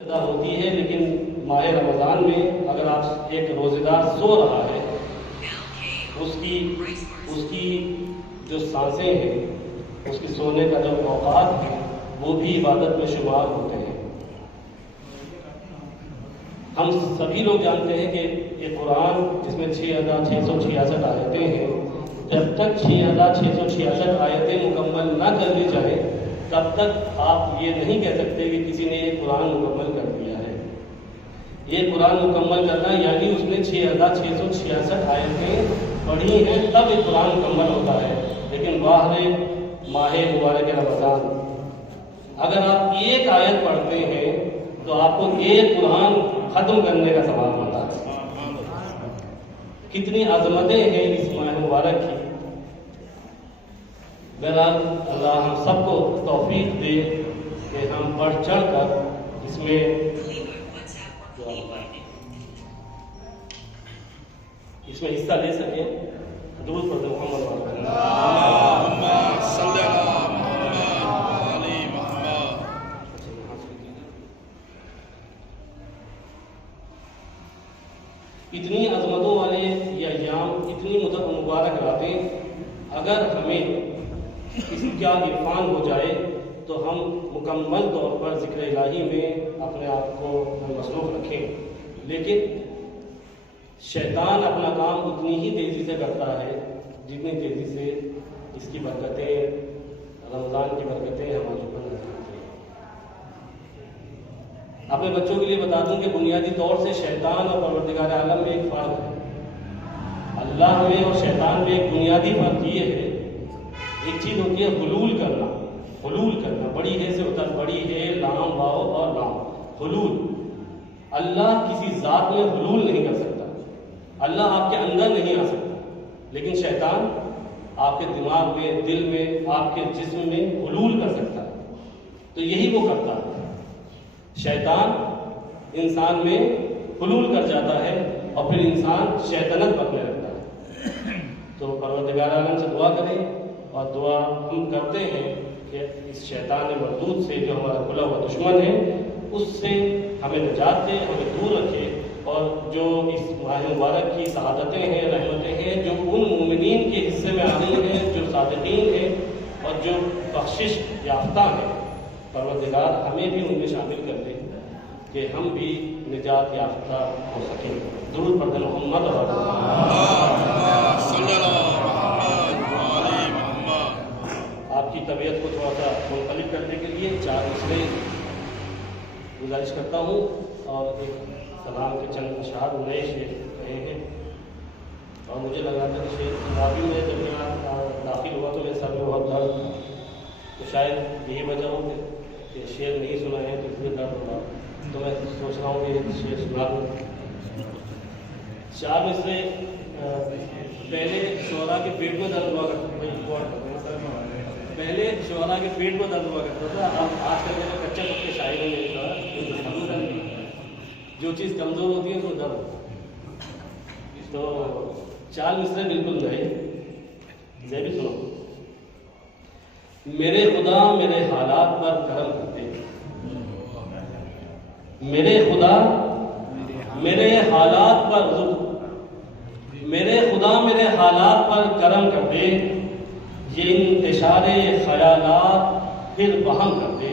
ادا ہوتی ہے، لیکن ماہ رمضان میں اگر آپ ایک روزہ دار سو رہا ہے، اس کی جو سانسیں ہیں، اس کی سونے کا جو اوقات ہیں، وہ بھی عبادت میں شمار ہوتے ہیں۔ ہم سبھی لوگ جانتے ہیں کہ یہ قرآن جس میں 6,666 آیتیں ہیں، جب تک 6,666 آیتیں مکمل نہ کر لی جائیں تب تک آپ یہ نہیں کہہ سکتے کہ کسی نے یہ قرآن مکمل کر دیا ہے۔ یہ قرآن مکمل کرنا یعنی اس نے 6,666 آیتیں پڑھی ہیں، تب یہ قرآن مکمل ہوتا ہے۔ لیکن باہر ماہ مبارک رمضان اگر آپ ایک آیت پڑھتے ہیں تو آپ کو ایک قرآن ختم کرنے کا ثواب ملتا ہے۔ کتنی عظمتیں ہیں اس ماہ مبارک کی۔ بہرحال اللہ ہم سب کو توفیق دے کہ ہم بڑھ چڑھ کر اس میں حصہ لے سکیں۔ درود پڑھتے محمد اتنی عظمتوں والے یہ ایام، اتنی مبارک راتیں، اگر ہمیں اس کا عرفان ہو جائے تو ہم مکمل طور پر ذکر الہی میں اپنے آپ کو مصروف رکھیں۔ لیکن شیطان اپنا کام اتنی ہی تیزی سے کرتا ہے جتنی تیزی سے اس کی برکتیں، رمضان کی برکتیں ہمارے اوپر نازل ہوتی ہیں۔ اپنے بچوں کے لیے بتا دوں کہ بنیادی طور سے شیطان اور پروردگار عالم میں ایک فرق ہے۔ اللہ میں اور شیطان میں ایک بنیادی فرق یہ ہے، ایک چیز ہوتی ہے حلول کرنا۔ حلول کرنا، بڑی ہے سے اتر، بڑی ہے، لام واؤ اور لام، حلول۔ اللہ کسی ذات میں حلول نہیں کر سکتا، اللہ آپ کے اندر نہیں آ سکتا، لیکن شیطان آپ کے دماغ میں، دل میں، آپ کے جسم میں حلول کر سکتا ہے۔ تو یہی وہ کرتا ہے، شیطان انسان میں حلول کر جاتا ہے اور پھر انسان شیطنت بننے لگتا ہے۔ تو پروردگار عالم سے دعا کریں، اور دعا ہم کرتے ہیں کہ اس شیطان مردود سے جو ہمارا کھلا ہوا دشمن ہے، اس سے ہمیں نجات دے، ہمیں دور رکھے، اور جو اس ماہ مبارک کی سعادتیں ہیں، رحمتیں ہیں، جو ان مومنین کے حصے میں آ رہی ہیں جو صادقین ہیں اور جو بخشش یافتہ ہیں، پروردگار ہمیں بھی ان میں شامل کر دے کہ ہم بھی نجات یافتہ ہو سکیں۔ درود پڑھتے محمد آپ کی طبیعت کو تھوڑا سا منقلب کرنے کے لیے 4 مصرے گزارش کرتا ہوں، اور ایک سلام کے چند اشعار نئے شعر کہے ہیں۔ اور مجھے لگ رہا تھا کہ شعر کتابی میں جب میں داخل ہوا تو میرے سر میں بہت درد تھا، تو شاید یہی وجہ ہو کہ شعر نہیں سنا ہے تو اس لیے درد ہو رہا، تو میں سوچ رہا ہوں کہ شعر سنا دوں۔ 4 مصرے پہلے شعراء کے پیٹ میں درد ہوا کرتا تھا، پہلے شعراء کے پیٹ میں درد ہوا کرتا تھا، اب آج کل کے کچے پکے شاعری میں جو چیز کمزور ہوتی ہے تو درد ہوتا ہے۔ تو 4 مصرے بالکل نئے، بھی سنو۔ میرے خدا میرے حالات پر کرم کرتے، میرے خدا میرے حالات پر میرے خدا میرے حالات پر کرم کر دے، یہ انتشار خیالات پھر بہم کر دے،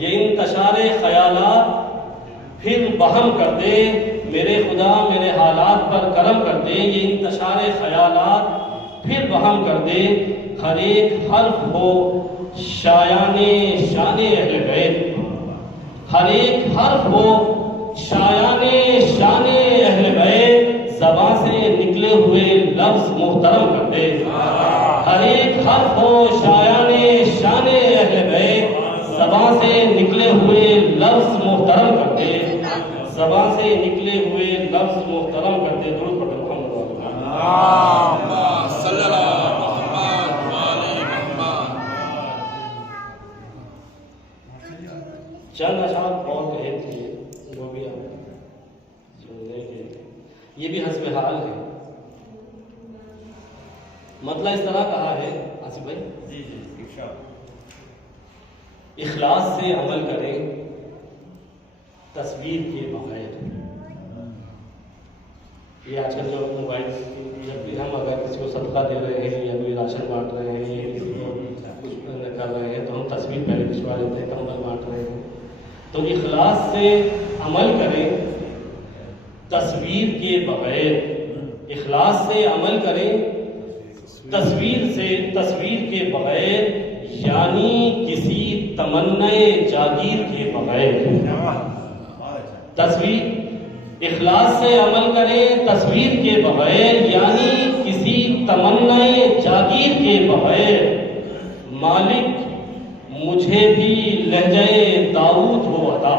یہ انتشار خیالات پھر بہم کر دے، میرے خدا میرے حالات پر کرم کر دے، یہ انتشار خیالات پھر بہم کر دے، ہر ایک حرف ہو شایان شان اہل بیت، ہر ایک حرف ہو شایان شان اہل بیت، زباں سے نکلے ہوئے لفظ محترم کر دے، ہر ایک حرف ہو شایان شان اہل بیت، زباں سے نکلے ہوئے لفظ محترم کر دے، زباں سے نکلے ہوئے لفظ محترم کر دے۔ درود پڑھتے محمد صلی اللہ علیہ وسلم۔ چند اشعار اور کہے تھے جو بھی آپ سننے کے، یہ بھی حسب حال ہے۔ مطلب اس طرح کہا ہے آصف بھائی، اخلاص سے عمل کریں، تصویر کے بغیر. یہ آج کل جو موبائل جب بھی ہم اگر کسی کو صدقہ دے رہے ہیں یا کوئی راشن بانٹ رہے ہیں یا کسی کو کچھ کر رہے ہیں تو ہم تصویر پہلے کھنچوا لیتے ہیں، کمبل بانٹ رہے ہیں. تو اخلاص سے عمل کریں تصویر کے بغیر، اخلاص سے عمل کریں تصویر کے بغیر، یعنی کسی تمنائے جاگیر کے بغیر. اخلاص سے عمل کریں تصویر کے بغیر، یعنی کسی تمنائے جاگیر کے بغیر. مالک مجھے بھی لہجہ داؤد ہو عطا،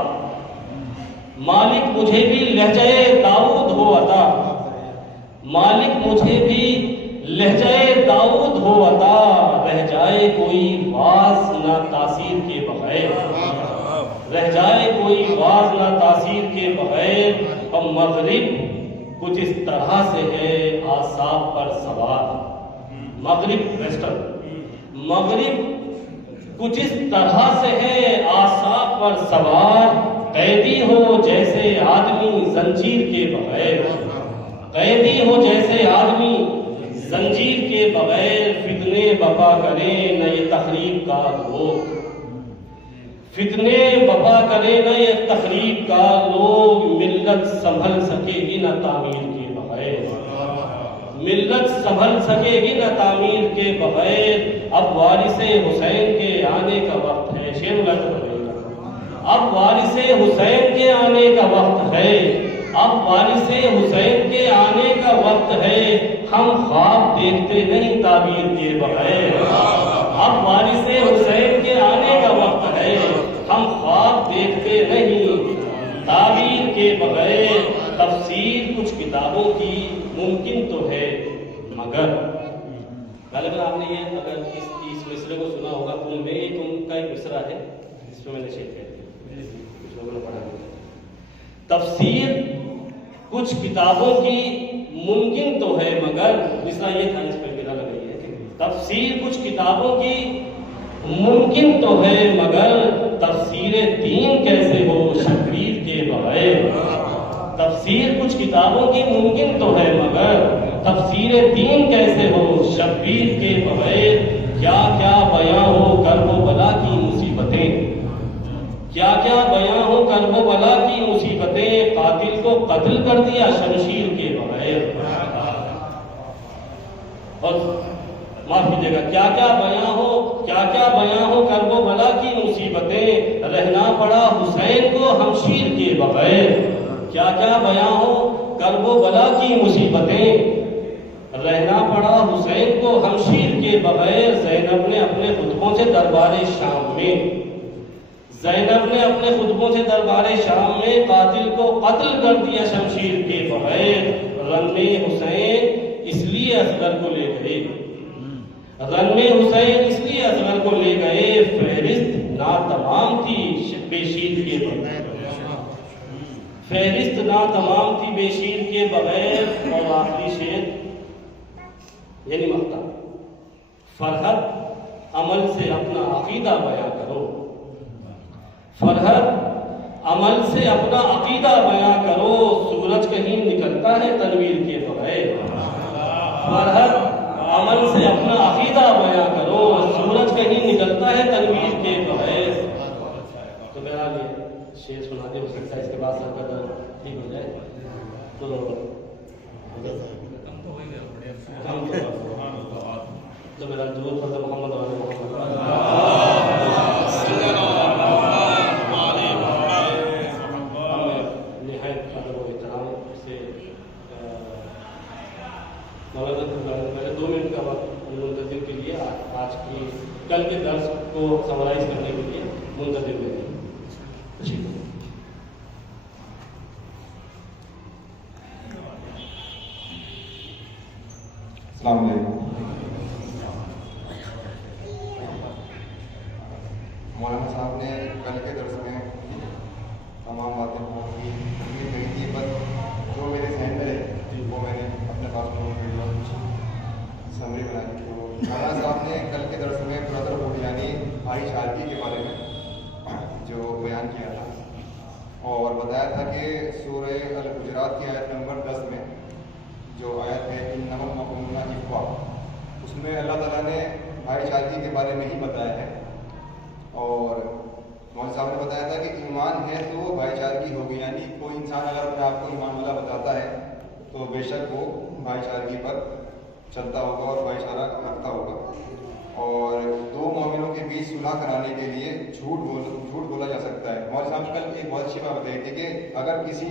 مالک مجھے بھی لہجہ داؤد ہو عطا، مالک مجھے بھی لہجہ داؤد ہو عطا. رہ جائے کوئی واز نہ تاثیر کے بغیر، رہ جائے کوئی واز نہ تاثیر کے بغیر. اور مغرب کچھ اس طرح سے ہے آساب پر سوار. مغرب ویسٹرن، مغرب کچھ اس طرح سے ہے آساب پر سوار. قیدی ہو جیسے آدمی زنجیر کے بغیر، قیدی ہو جیسے آدمی زنجیر کے بغیر. فتنے بپا کریں نہ یہ تخریب کا لوگ، فتنے بپا کریں نہ یہ تخریب کا لوگ. ملت سنبھل سکے گی نہ تعمیر کے بغیر، ملت سنبھل سکے گی نہ تعمیر کے بغیر. اب وارث حسین کے آنے کا وقت ہے. شعر الگ بنے گا. اب وارث حسین کے آنے کا وقت ہے، اب وارث حسین کے آنے کا وقت ہے. ہم خواب دیکھتے نہیں تعبیر کے بغیر. اب وارث حسین کے آنے کا وقت ہے، ہم خواب دیکھتے نہیں تعبیر کے بغیر. تفسیر کچھ کتابوں کی ممکن تو ہے مگر، غالباً آپ نے یہ اگر اس مصرے کو سنا ہوگا، تم میں تم کا ایک مصرع ہے جس میں نے شیئر کیا ہے، کچھ لوگوں نے پڑھا ہے. تفسیر کچھ کتابوں کی ممکن تو ہے مگر، مصرع یہ تھا، اس پہ میرا لگ رہی ہے کہ تفسیر کچھ کتابوں کی ممکن تو ہے مگر تفسیر دین کیسے ہو شبیر کے بغیر. تفسیر کچھ کتابوں کی ممکن تو ہے مگر تفسیر دین کیسے ہو شبیر کے بغیر. کیا کیا بیاں ہو کرب و بلا کی مصیبتیں، کیا کیا بیاں ہو کرب و بلا کی مصیبتیں. قاتل کو قتل کر دیا شمشیر کے بغیر. اور معاف کیجیے گا، کیا کیا بیاں ہو کرب و بلا کی مصیبتیں. رہنا پڑا حسین کو ہمشیر کے بغیر. کیا کیا بیاں ہو کرب و بلا کی مصیبتیں. رہنا پڑا حسین کو ہمشیر کے بغیر. زینب نے اپنے خطبوں سے دربار شام میں، زینب نے اپنے خطبوں سے دربار شام میں قاتل کو قتل کر دیا شمشیر کے بغیر. رن حسین اس لیے اصغر کو لے گئے، رن حسین اس لیے اصغر کو لے گئے. فہرست ناتمام تھی بے شیر کے بغیر، فہرست ناتمام تھی بے شیر کے بغیر. اور آخری شعر یعنی مقطع، فرحت عمل سے اپنا عقیدہ بیان کرو، فرحت عمل سے اپنا عقیدہ بیان کرو. سورج کہیں نکلتا ہے تنویر کے بغیر. فرحت عمل سے اپنا عقیدہ بیان کرو، سورج کہیں نکلتا ہے تنویر کے بغیر. تو بہرحال یہ شعر سنا دے، ہو سکتا ہے اس کے بعد سر کا درد ٹھیک ہو جائے. تو میرا درود پر محمد علیہ محمد. نہایت ادب و احترام سے میں نے 2 منٹ کا وقت منتظر کے لیے آج کی کل کے درس کو سمرائز کرنے کے لیے منتظر ہوئے تھے. السلام علیکم. مولانا صاحب نے کل کے درس میں تمام باتیں کہی تھی، بس جو میرے ذہن میں رہی وہ میں نے اپنے پاس سمری بنائی تھی. مولانا صاحب نے کل کے درس میں برادر ہوڈ یعنی بھائی چارگی کے بارے میں جو بیان کیا تھا، اور بتایا تھا کہ سورہ الحجرات کی آیت نمبر 10 میں جو آیت ہے انما المؤمنون اخوہ، اس میں اللہ تعالیٰ نے بھائی چارگی کے بارے میں ہی بتایا ہے. اور مولوی صاحب نے بتایا تھا کہ ایمان ہے تو بھائی چارگی ہوگی، یعنی کوئی انسان اگر اپنے آپ کو ایمان والا بتاتا ہے تو بے شک وہ بھائی چارگی پر چلتا ہوگا اور بھائی چارہ رکھتا ہوگا. اور دو مومنوں کے بیچ صلح کرانے کے لیے جھوٹ بولا جا سکتا ہے. مولوی صاحب نے کل ایک بہت اچھی بات بتائی تھی کہ اگر کسی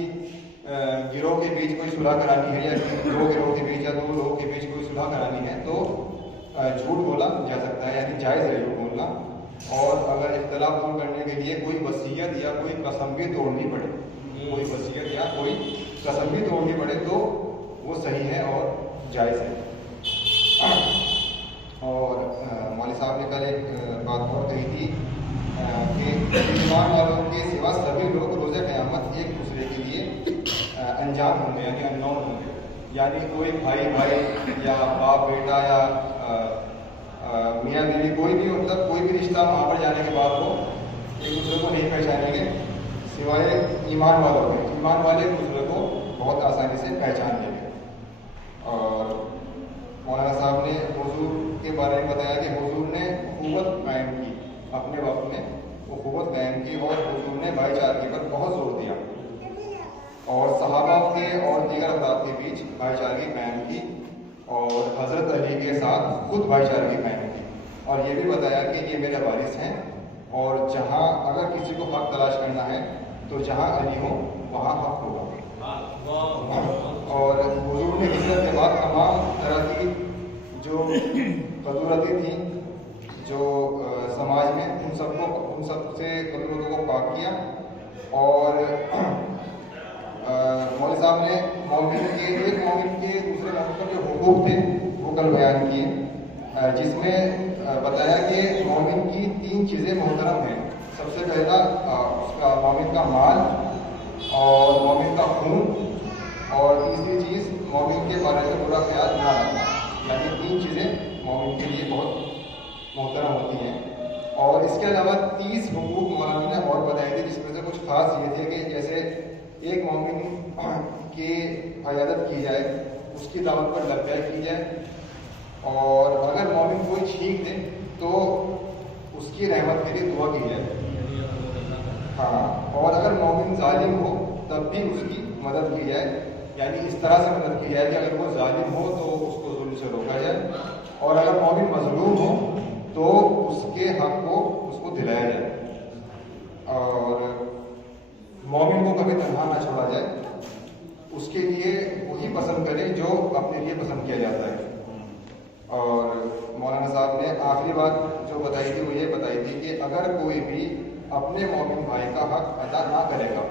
گروہ کے بیچ کوئی صلح کرانی ہے یا دو گروہ کے بیچ یا دو لوگوں کے بیچ کوئی صلح کرانی ہے تو جھوٹ بولا جا سکتا ہے، یعنی جائز ہے جھوٹ بولنا. اور اگر اختلاف دور کرنے کے لیے کوئی وصیت یا کوئی قسم بھی توڑنی پڑے، کوئی وصیت یا کوئی قسم بھی توڑنی پڑے تو وہ صحیح ہے اور جائز ہے. اور مولوی صاحب نے کل ایک بات اور کہی تھی کہ ایمان والوں کے سوا سبھی لوگ روز قیامت ایک دوسرے کے لیے انجام ہوں گے، یعنی اننون ہوں گے. یعنی کوئی بھائی یا باپ بیٹا یا میاں بیوی کوئی بھی مطلب کوئی بھی رشتہ وہاں پر جانے کے بعد وہ ایک دوسرے کو نہیں پہچانیں گے سوائے ایمان والوں کے. ایمان والے ایک دوسرے کو بہت آسانی سے پہچان لیں گے. اور مولانا صاحب نے حضور کے بارے میں بتایا کہ حضور نے اخوت قائم کی، اپنے وقت میں اخوت قائم کی اور حضور نے بھائی چارگی پر بہت زور دیا اور صحابہ کے اور دیگر افراد کے بیچ بھائی چارگی قائم کی اور حضرت علی کے ساتھ خود بھائی چارگی قائم کی. اور یہ بھی بتایا کہ یہ میرے وارث ہیں اور جہاں اگر کسی کو حق تلاش کرنا ہے تو جہاں علی ہو وہاں حق ہوگا. اور حضور نے ہجرت کے بعد تمام طرح کی جو قدورتیں تھیں جو سماج میں ان سب سے قدورتوں کو پاک کیا. اور مولوی صاحب نے مومن کے ایک مومن کے دوسرے مومن پر جو حقوق تھے وہ کل بیان کیے، جس میں بتایا کہ مومن کی 3 چیزیں محترم ہیں. سب سے پہلا اس کا مومن کا مال اور مومن کا خون، اور تیسری چیز مومن کے بارے میں برا خیال نہ رکھنا. یعنی 3 چیزیں مومن کے لیے بہت محترم ہوتی ہیں. اور اس کے علاوہ 30 حقوق مولانا نے اور بتائے تھے، جس میں سے کچھ خاص یہ تھے کہ جیسے ایک مومن کی عیادت کی جائے، اس کی دعوت پر لبیک کی جائے، اور اگر مومن کوئی چھینک دے تو اس کی رحمت کے لیے دعا کی جائے. ہاں، اور اگر مومن ظالم ہو تب بھی اس کی مدد کی جائے، یعنی اس طرح سے مدد کی جائے کہ اگر وہ ظالم ہو تو اس کو ظلم سے روکا جائے، اور اگر مومن مظلوم ہو تو اس کے حق کو اس کو دلایا جائے. اور مومن کو کبھی تنہا نہ چھوڑا جائے، اس کے لیے وہی پسند کرے جو اپنے لیے پسند کیا جاتا ہے. اور مولانا صاحب نے آخری بات جو بتائی تھی وہ یہ بتائی تھی کہ اگر کوئی بھی اپنے مومن بھائی کا حق ادا نہ کرے گا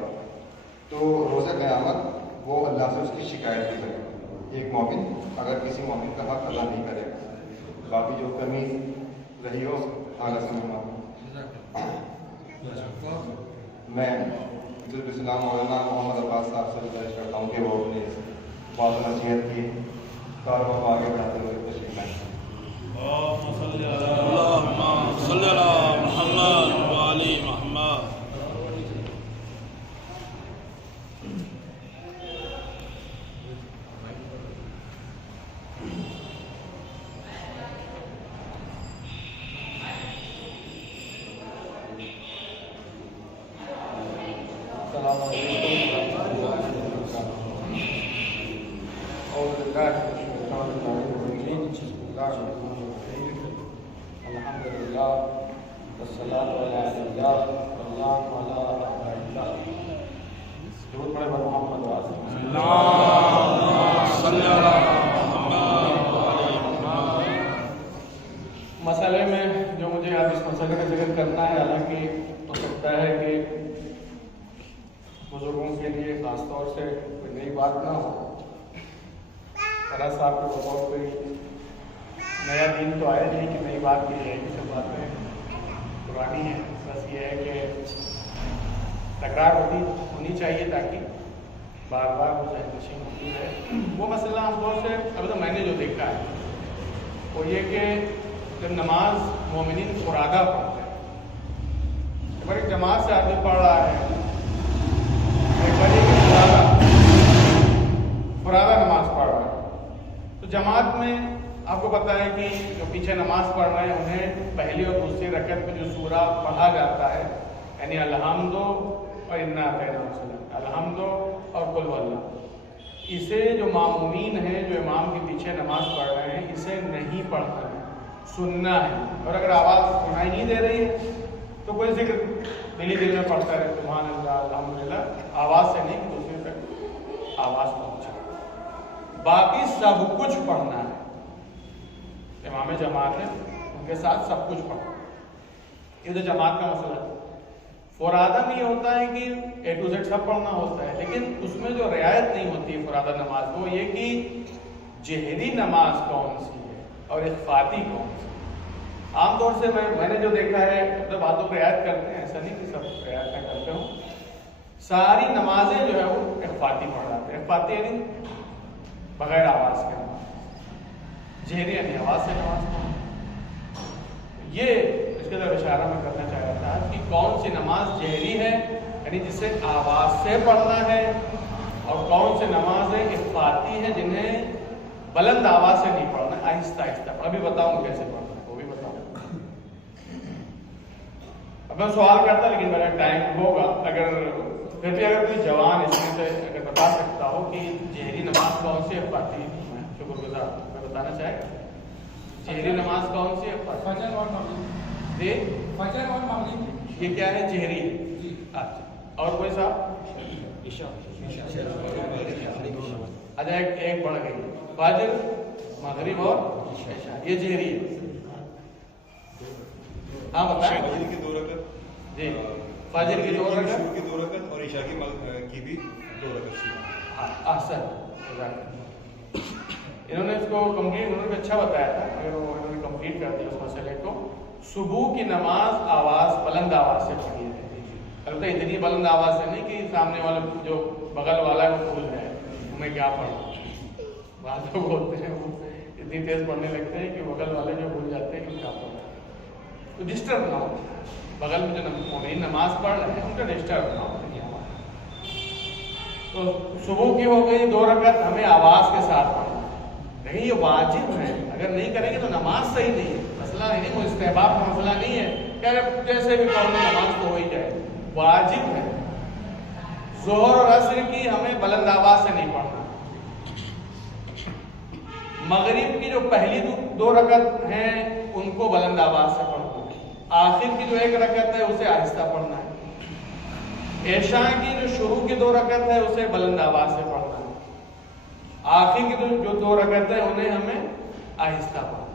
تو روز قیامت وہ اللہ سے اس کی شکایت بھی کرے. ایک مومن اگر کسی مومن کا حق ادا نہیں کرے گا، باقی جو کمی رہی ہو اعلیٰ سمجھنا. میں السلام مولانا محمد عباس صاحب سے گزارش کرتا ہوں کہ وہ اپنے بات و نصیحت کی کاروں کو آگے بڑھاتے ہوئے تشریف لائیں. صلی اللہ محمد وعلی محمد. السلام مسئلے میں جو مجھے آج اس مسئلے کا ذکر کرنا ہے، حالانکہ ہو سکتا ہے کہ بزرگوں کے لیے خاص طور سے کوئی نئی بات نہ ہو. فراز صاحب کے بطور کوئی نیا دین تو آیا نہیں کہ نئی بات کی جائے گی، سب باتیں پرانی ہیں. بس یہ ہے کہ تکرار ہونی چاہیے تاکہ بار بار وہ ذہن نشین ہوتی رہے. وہ مسئلہ عام طور سے ابھی تو میں نے جو دیکھا ہے وہ یہ کہ جب نماز مومنین فرادہ پڑھتے ہیں، جب ایک جماعت سے آدمی پڑھ رہا ہے کہ جو پیچھے نماز پڑھ رہے ہیں انہیں پہلی اور دوسری رکعت میں جو سورہ پڑھا جاتا ہے یعنی الحمد اور انا اعطیناک الحمد اور قل هو اللہ، اسے جو مامومین ہیں جو امام کے پیچھے نماز پڑھ رہے ہیں اسے نہیں پڑھنا ہے، سننا ہے. اور اگر آواز سنائی نہیں دے رہی ہے تو کوئی ذکر دل میں پڑھتا رہے سبحان اللہ الحمدللہ، آواز سے نہیں کہ دوسرے تک آواز پہنچے. باقی سب کچھ پڑھنا ہے، امام جماعت ہے ان کے ساتھ سب کچھ پڑھنا ہے. یہ تو جماعت کا مسئلہ ہے. فرادہ میں یہ ہوتا ہے کہ اے ٹو زیڈ سب پڑھنا ہوتا ہے، لیکن اس میں جو رعایت نہیں ہوتی ہے فرادہ نماز میں وہ یہ کہ جہری نماز کون سی ہے اور اخفاتی کون سی. عام طور سے میں نے جو دیکھا ہے مطلب باتوں پہ رعایت کرتے ہیں، ایسا نہیں کہ سب رعایت نہ کرتے ہوں، ساری نمازیں جو ہے وہ اخفاتی پڑھ جاتے ہیں. اخفاتی یعنی بغیر آواز کے نماز، جہری یعنی آواز سے نماز پڑھنا. یہ اس کے طرف اشارہ میں کرنا چاہ رہا تھا کہ کون سی نماز جہری ہے یعنی جسے آواز سے پڑھنا ہے، اور کون سی نمازیں اخفاتی ہیں جنہیں بلند آواز سے نہیں پڑھنا، آہستہ آہستہ. ابھی بتاؤں کیسے پڑھنا ہے وہ بھی بتاؤں. اب میں سوال کرتا لیکن میرا ٹائم ہوگا، پھر بھی اگر کوئی جوان اس میں سے اگر بتا سکتا ہو کہ جہری نماز کون سی اخفاتی ہے، میں شکر گزار. میں بتانا چاہے جہری نماز کون سی اخفاتی؟ فجر اور مغرب. جی فجر اور مغرب یہ کیا ہے؟ جہری ہے. اچھا اور کوئی صاحب؟ اچھا ایک بڑھ گئی، فجر مغرب اور عشاء یہ جہری ہے. ہاں بتائیں. فجر کی 2 رکعت، جی فجر کی 2 رکعت، شروع کی 2 رکعت اور عشاء کی بھی 2 رکعت. احسن. انہوں نے اس کو کمپلیٹ انہوں نے اچھا بتایا تھا، اگر وہ انہوں نے کمپلیٹ کر دیا اس مسئلے کو. صبح کی نماز آواز بلند آواز سے پڑھی ہے، البتہ اتنی بلند آواز سے نہیں کہ سامنے والا جو بغل والا ہے وہ بھول جائے میں کیا پڑھوں. بعض لوگ ہوتے ہیں وہ اتنی تیز پڑھنے لگتے ہیں کہ بغل والے جو بھول جاتے ہیں کہ کیا پڑھنا ہے. تو ڈسٹرب نہ ہو، بغل میں جو مومنین نماز پڑھ رہے ہیں ان کا ڈسٹرب نہ ہو. تو صبح کی ہو گئی 2 رکعت ہمیں آواز کے ساتھ پڑھنا، لیکن یہ واجب ہے. اگر نہیں کریں گے تو نماز صحیح نہیں ہے. مسئلہ نہیں، وہ استحباب کا مسئلہ نہیں ہے کہ جیسے بھی پڑھ لیں نماز تو ہو ہی جائے. واجب ہے. ظہر اور عصر کی ہمیں بلند آواز سے نہیں پڑھنا. مغرب کی جو پہلی 2 رکعت ہیں ان کو بلند آواز سے پڑھنا. آخر کی جو 1 رکعت ہے اسے آہستہ پڑھنا ہے. عشاء کی جو شروع کی 2 رکعت ہے اسے بلند آواز سے پڑھنا ہے. آخر کی جو 2 رکعت ہے انہیں ہمیں آہستہ پڑھنا.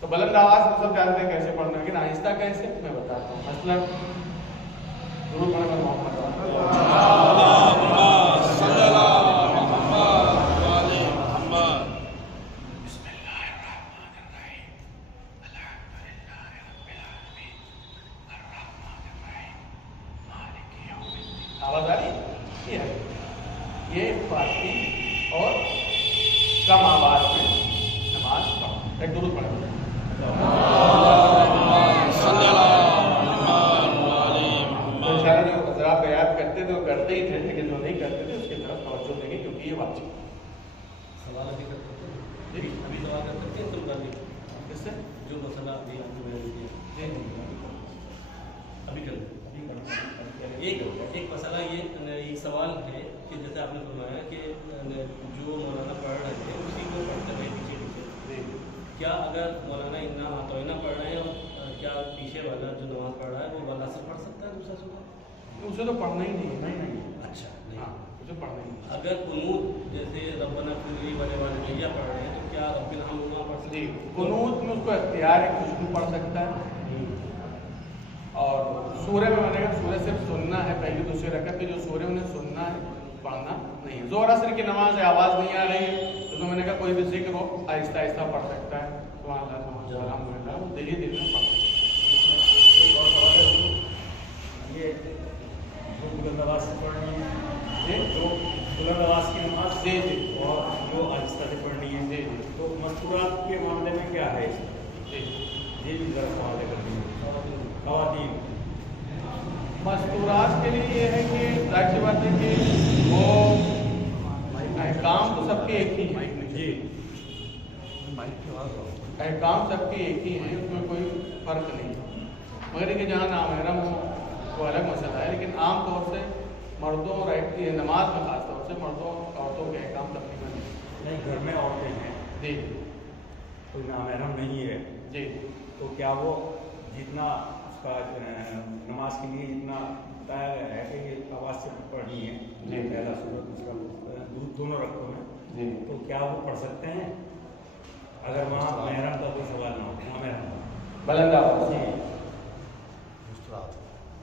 تو بلند آواز ہم سب جانتے ہیں کیسے پڑھنا ہے، لیکن آہستہ کیسے میں بتاتا ہوں. مثلا ضرور پڑھنا محمد آواز آ رہی ہے. یہ فارسی اور کم آواز میں نماز پڑھو. ایک درود پڑھو. انشاءاللہ جو حضرات بیان کرتے تھے وہ کرتے ہی تھے، لیکن جو نہیں کرتے تھے اس کی طرف توجہ دیں گے کیونکہ یہ واجب. سوال ابھی کر سکتے ہیں جی، ابھی سوال کر سکتے ہیں تم کر لی کس سے جو مسئلہ ابھی آپ کو بیان کیا ابھی کر لیں. ایک مسئلہ یہ سوال ہے کہ جیسے آپ نے فرمایا کہ جو مولانا پڑھ رہے تھے اسی کو پڑھتے رہے پیچھے پیچھے. کیا اگر مولانا انا اعطیناک پڑھ رہے ہیں اور کیا پیچھے والا جو نماز پڑھ رہا ہے وہ والا سے پڑھ سکتا ہے دوسرا سورہ؟ اسے تو پڑھنا ہی نہیں ہے. نہیں اچھا ہاں اسے پڑھنا ہی نہیں. اگر قنوت جیسے ربنا کلی والے والدیہ پڑھ رہے ہیں تو کیا رب الحمدللہ پڑھ سکتے جی ہیں؟ قنوت میں اس کو اختیار ہے، کچھ بھی پڑھ سکتا ہے. اور سورہ میں نے کہا سورہ صرف سننا ہے، پہلی دوسری رکعت کے جو سورہ انہیں سننا ہے، پڑھنا نہیں ہے. ظہر عصر کی نماز ہے، آواز نہیں آ رہی ہے تو میں نے کہا کوئی بھی ذکر ہو آہستہ آہستہ پڑھ سکتا ہے. سبحان اللہ الحمدللہ وہ دل ہی دل میں پڑھ سکتا ہے. ایک اور سوال ہے، یہ جو بلند آواز سے پڑھنی ہے، جو بلند آواز کی نماز جی جی اور جو آہستہ سے پڑھنی ہے، جی جی تو مستورات کے معاملے میں کیا ہے اس جی یہ بھی ذرا سوال ہے کرتی ہیں خواتین. مستورات کے لیے یہ ہے کہ ظاہر سی بات ہے کہ وہ احکام تو سب کے ایک ہی ہیں. جی احکام سب کے ایک ہی ہیں، اس میں کوئی فرق نہیں، مگر کہ جہاں نامحرم ہو وہ الگ مسئلہ ہے، لیکن عام طور سے مردوں اور نماز میں خاص طور سے مردوں عورتوں کے احکام تقریباً نہیں، گھر میں عورتیں ہیں، جی کوئی نامحرم نہیں ہے، جی تو کیا وہ جتنا اس کا نماز کے لیے جتنا بتایا گیا ہے کہ یہ آواز سے پڑھنی ہے، جی پہلا سورت اس کا دونوں رقطوں میں، جی تو کیا وہ پڑھ سکتے ہیں اگر وہاں محرم کا کوئی سوال نہ ہو؟ نامحرم بلند آواز جی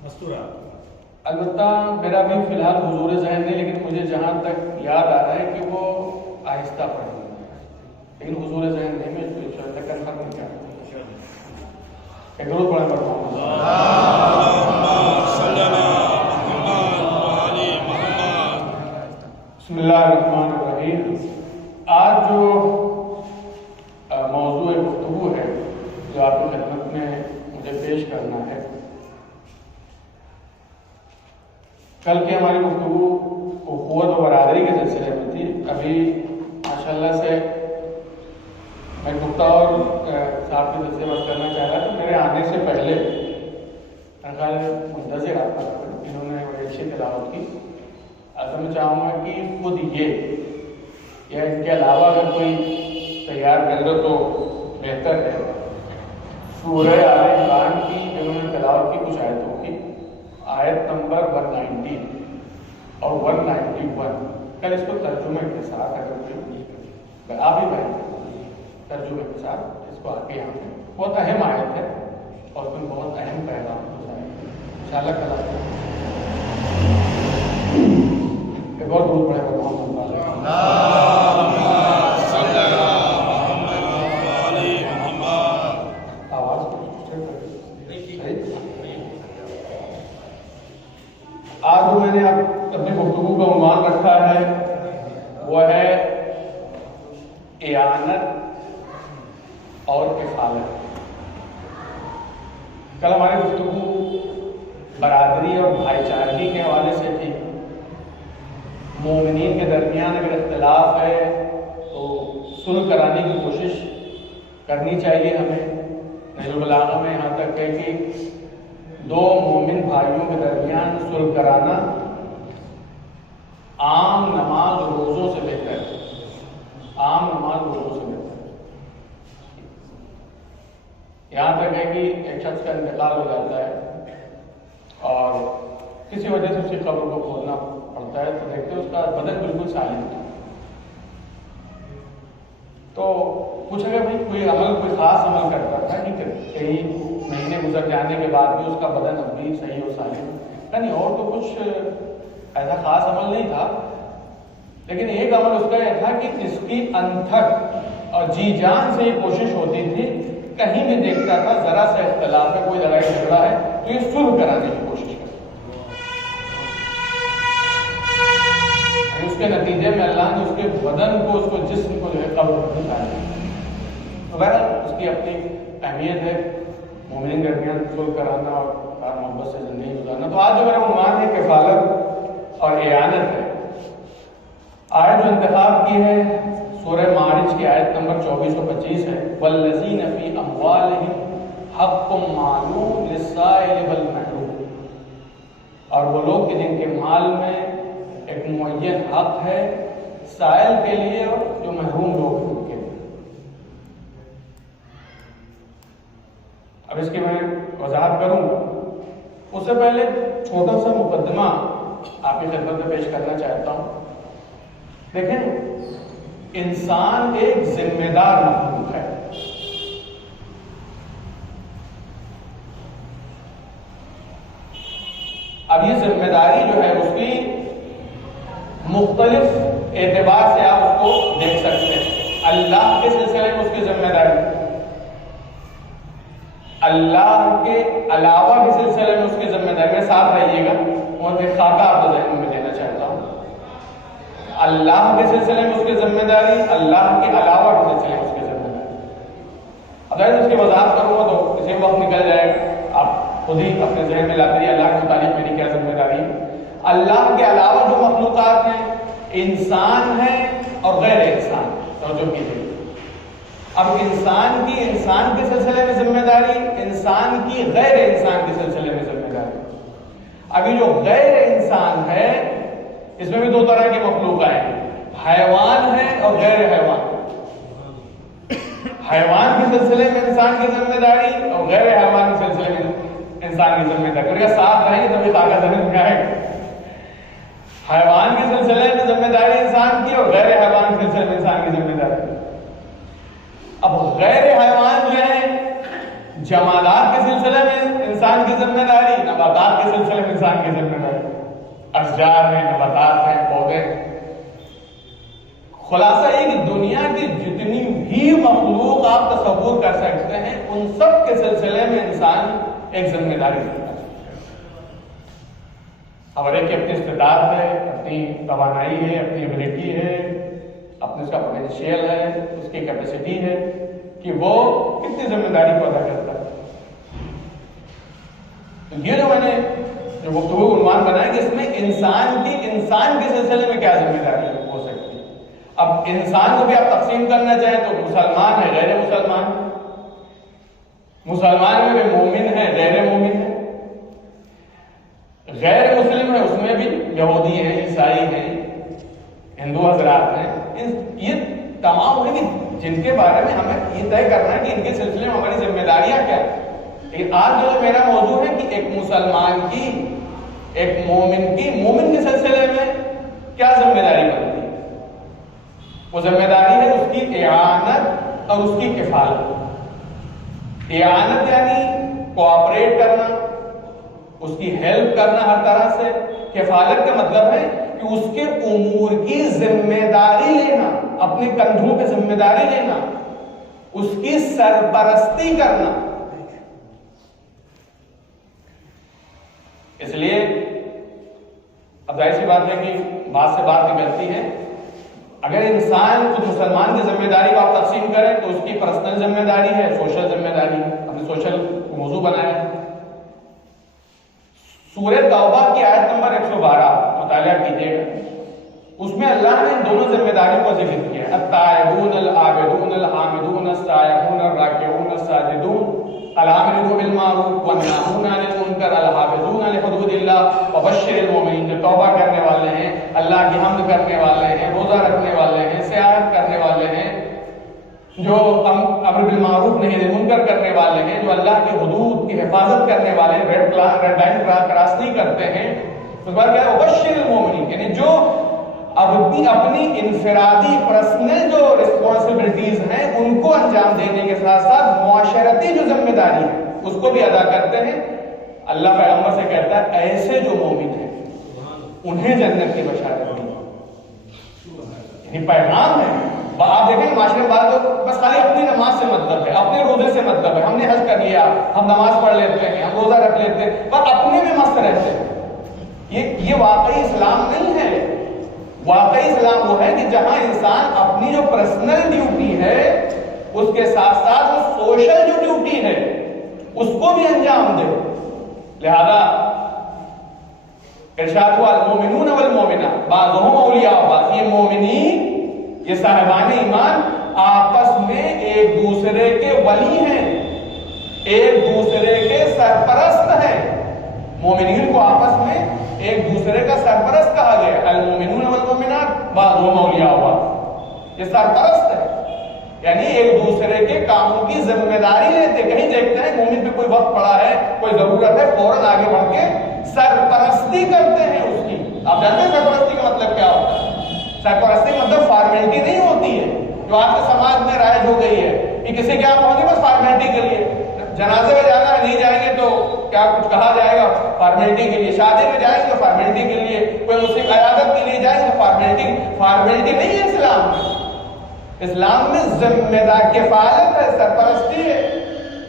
مستورات البتہ میرا بھی فی الحال حضور ذہن نہیں، لیکن مجھے جہاں تک یاد آ رہا ہے کہ وہ آہستہ پڑھنا ہے، لیکن حضور ذہن نہیں، میں ان شاء اللہ کنفرم نہیں کیا ایک روز پڑھیں پڑھتا ہوں۔ بسم اللہ الرحمن الرحیم۔ آج جو موضوع گفتگو ہے جو آپ کی خدمت میں مجھے پیش کرنا ہے، کل کی ہماری گفتگو اخوت و برادری کے سلسلے میں تھی۔ ابھی ماشاءاللہ سے میں گفتہ اور صاحب کی سلسلے بات کرنا چاہ رہا تھا، میرے آنے سے پہلے خیال منتظر آپ کا انہوں نے بڑی اچھی تلاوت کی۔ اصل میں چاہوں گا کہ خود یہ یا ان کے علاوہ اگر کوئی تیار کر لو تو بہتر ہے۔ سورہ آل عمران کی جنہوں نے تلاوت کی کچھ آیتوں کی، آیت نمبر 190 اور 191، کل اس کو ترجمے کے ساتھ اگر کوئی آپ ہی پڑھیں ترجمے کے ساتھ اس کو آگے یہاں پہ بہت اہم آیت ہے اور اس میں بہت اہم پیغام ہوتا ہے انشاءاللہ کل آپ ایک اور دور پڑے آج جو میں نے اپنی گفتگو کا عنوان رکھا ہے وہ ہے اعانت اور کفالت۔ کل ہماری گفتگو برادری اور بھائی چارگی کے حوالے سے تھی۔ مومنین کے درمیان اگر اختلاف ہے تو صلح کرانے کی کوشش کرنی چاہیے ہمیں۔ نہج البلاغہ میں یہاں تک ہے کہ دو مومن بھائیوں کے درمیان صلح کرانا عام نماز روزوں سے بہتر ہے، عام نماز روزوں سے بہتر ہے۔ یہاں تک ہے کہ ایک شخص کا انتقال ہو جاتا ہے اور کسی وجہ سے اس کی قبر کو کھودنا پڑتا ہے تو دیکھتے اس کا بدن بالکل سالم تھا، تو پوچھا گیا بھائی کوئی عمل کوئی خاص عمل کرتا تھا کہ کئی مہینے گزر جانے کے بعد بھی اس کا بدن اب بھی صحیح اور سالم؟ نہیں، اور تو کچھ ایسا خاص عمل نہیں تھا، لیکن ایک عمل اس کا یہ تھا کہ اس کی انتھک اور جی جان سے یہ کوشش ہوتی تھی، کہیں بھی دیکھتا تھا ذرا سا اختلاف ہے، کوئی لڑائی جھگڑا ہے تو یہ صلح کرانے کی کوشش کرتا، اس کے نتیجے میں اللہ نے اس کے بدن کو، اس کو جسم کو جو ہے قبر پر پہنچایا۔ تو بہرحال اس کی اپنی اہمیت ہے، مومنین کے درمیان صلح کرانا اور پیار محبت سے زندگی گزارنا۔ تو آج جو میرا عنوان ہے کفالت اور اعانت ہے۔ آیت جو انتخاب کی ہے سورہ معارج کی آیت نمبر 24 و 25 ہے، والذین فی اموالہم حق معلوم للسائل والمحروم، اور وہ لوگ کہ جن کے مال میں ایک معین حق ہے سائل کے لیے اور جو محروم لوگ ہیں ان کے لیے۔ اب اس کی میں وضاحت کروں گا، اس سے پہلے چھوٹا سا مقدمہ آپ کی خدمت میں پیش کرنا چاہتا ہوں۔ دیکھیں، انسان ایک ذمہ دار مخلوق ہے۔ اب یہ ذمہ داری جو ہے اس کی مختلف اعتبار سے آپ اس کو دیکھ سکتے ہیں۔ اللہ کے سلسلے میں اس کی ذمہ داری، اللہ کے علاوہ کے سلسلے میں اس کی ذمہ داری، میں ساتھ رہیے گا اور ایک خاکہ آپ کو ذہن میں دینا چاہتا ہوں۔ اللہ کے سلسلے میں اس کی ذمہ داری، اللہ کے علاوہ کے سلسلے میں اس کی ذمہ داری۔ اگر اس کی وضاحت کروں گا تو اسی وقت نکل جائے گا، آپ خود ہی اپنے ذہن میں لاتے ہیں اللہ کے متعلق میری کیا ذمہ داری ہے۔ اللہ کے علاوہ جو مخلوقات ہیں، انسان ہیں اور غیر انسان، توجہ کیجیے، اب انسان کی انسان کے سلسلے میں ذمہ داری، انسان کی غیر انسان کے سلسلے میں ذمہ داری۔ ابھی جو غیر انسان ہے اس میں بھی دو طرح کے مخلوق آئے ہیں، حیوان ہے اور غیر حیوان۔ حیوان کے سلسلے میں انسان کی ذمہ داری اور غیر حیوان کے سلسلے میں انسان کی ذمہ داری۔ اگر ساتھ رہیں گے تبھی طاقت ذہن میں آئے گا۔ حیوان کے سلسلے میں ذمہ داری انسان کی اور غیر حیوان کے سلسلے میں انسان کی ذمہ داری۔ اب غیر حیوان جو ہے جمادات کے سلسلے میں انسان کی ذمہ داری، نباتات کے سلسلے میں انسان کی ذمہ داری، اشجار ہیں، نباتات ہیں، پودے ہیں۔ خلاصہ یہ کہ دنیا کی جتنی بھی مخلوق آپ تصور کر سکتے ہیں ان سب کے سلسلے میں انسان ایک ذمہ داری رکھتا ہے۔ اور ایک کی اپنی استعداد ہے، اپنی توانائی ہے، اپنی ایبلٹی ہے، اپنے اس کا پوٹینشیل ہے، اس کی کیپیسٹی ہے کہ وہ کتنی ذمہ داری کو ادا کرتا ہے۔ تو یہ جو میں نے جو گفتگو عنوان بنایا کہ اس میں انسان کے سلسلے میں کیا ذمہ داری ہو سکتی ہے۔ اب انسان کو بھی آپ تقسیم کرنا چاہیں تو مسلمان ہے، غیر مسلمان، مسلمان میں بھی مومن ہے، غیر مومن ہے، غیر مسلم ہے اس میں بھی یہودی ہیں، عیسائی ہیں، ہندو حضرات ہیں۔ یہ تمام ہے کہ جن کے بارے میں ہمیں یہ طے کرنا ہے کہ ان کے سلسلے میں ہماری ذمہ داریاں کیا ہیں۔ لیکن آج جو میرا موضوع ہے کہ ایک مسلمان کی، ایک مومن کی، مومن کے سلسلے میں کیا ذمہ داری بنتی ہے۔ وہ ذمہ داری ہے اس کی اعانت اور اس کی کفالت۔ اعانت یعنی کوآپریٹ کرنا، اس کی ہیلپ کرنا ہر طرح سے۔ کفالت کا مطلب ہے کہ اس کے امور کی ذمہ داری لینا، اپنے کندھوں پہ ذمہ داری لینا، اس کی سرپرستی کرنا۔ اس لیے اب ظاہر سی بات ہے کہ بات سے بات نکلتی ہے، اگر انسان خود مسلمان کی ذمہ داری کو آپ تقسیم کریں تو اس کی پرسنل ذمہ داری ہے، سوشل ذمہ داری ہے، ہم نے سوشل موضوع بنایا ہے۔ سورہ توبہ کی آیت نمبر 112 مطالعہ کیجیے گا، اس میں اللہ نے ان دونوں ذمہ داریوں کو ذکر کیا ہے، التائبون العابدون الحامدون السائحون الراکعون الساجدون الامرون بالمعروف والناہون عن المنکر الحافظون لحدود اللہ وبشر المؤمنین۔ جو توبہ کرنے والے ہیں، اللہ کی حمد کرنے والے ہیں، روزہ رکھنے والے ہیں، سیاحت کرنے والے ہیں، جو امر بالمعروف نہی عن المنکر کرنے والے ہیں، جو اللہ کی حدود کی حفاظت کرنے والے ہیں، ریڈ لائن کراس نہیں کرتے ہیں۔ اس بار کیا ہے وبشر المؤمنین، یعنی جو اپنی انفرادی پرسنل جو رسپانسبلٹیز ہیں ان کو انجام دینے کے ساتھ ساتھ معاشرتی جو ذمہ داری ہے اس کو بھی ادا کرتے ہیں۔ اللہ پیغمبر سے کہتا ہے ایسے جو مومن ہیں انہیں جنت کی بشارت دی، یعنی پیغام ہے۔ آپ دیکھیں معاشرے میں بعض لوگ بس خالی اپنی نماز سے مطلب ہے، اپنے روزے سے مطلب ہے، ہم نے حج کر لیا، ہم نماز پڑھ لیتے ہیں، ہم روزہ رکھ لیتے ہیں، پر اپنے میں مست رہتے ہیں۔ یہ واقعی اسلام نہیں ہے۔ واقعی اسلام وہ ہے کہ جہاں انسان اپنی جو پرسنل ڈیوٹی ہے اس کے ساتھ ساتھ وہ سوشل جو ڈیوٹی ہے اس کو بھی انجام دے۔ لہذا ارشاد ہوا المومنون والمومنات بعضهم اولیاء بعض، یہ مومنین، یہ صاحبان ایمان آپس میں ایک دوسرے کے ولی ہیں، ایک دوسرے کے سرپرست ہیں۔ مومنین کو آپس میں ایک دوسرے کا سرپرست کہا گیا، المومنون والمومنات بعضهم اولیاء بعض، یہ سرپرست ہے، یعنی ایک دوسرے کے کاموں کی ذمہ داری لیتے۔ کہیں دیکھتے ہیں مومن پہ کوئی وقت پڑا ہے، کوئی ضرورت ہے، فوراً آگے بڑھ کے سرپرستی کرتے ہیں اس کی۔ آپ جانتے ہیں سرپرستی کا مطلب کیا ہوتا ہے؟ سرپرستی مطلب فارمیلٹی نہیں ہوتی ہے جو آج کے سماج میں رائج ہو گئی ہے کہ کسی کے یہاں پہنچے بس فارمیلٹی کے لیے، جنازے میں جانا ہے نہیں جائیں گے تو کیا کچھ کہا جائے گا، فارمیلٹی کے لیے، شادی میں جائیں گے تو فارمیلٹی کے لیے، کوئی مسلم عیادت کے لیے جائیں گے تو فارمیلٹی نہیں ہے اسلام میں۔ اسلام میں ذمہ دار کفالت ہے، سرپرستی ہے،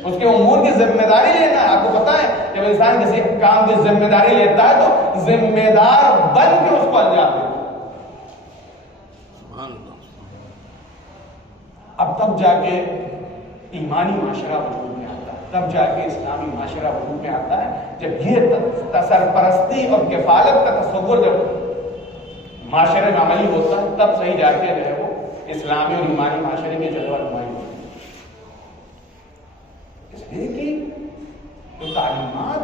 اس کے امور کی ذمہ داری لینا ہے۔ آپ کو پتا ہے جب انسان کسی کام کی ذمہ داری لیتا ہے تو ذمہ دار بن کے اس کو انجام دیتا ہے۔ اب تب جا کے ایمانی معاشرہ وجود میں آتا ہے، تب جا کے اسلامی معاشرہ وجود میں آتا ہے جب یہ سرپرستی اور کفالت کا تصور جب معاشرے میں عملی ہوتا ہے، تب صحیح جا کے جو ہے وہ اسلامی اور ایمانی معاشرے کی جلوہ نمائی ہوتی ہے۔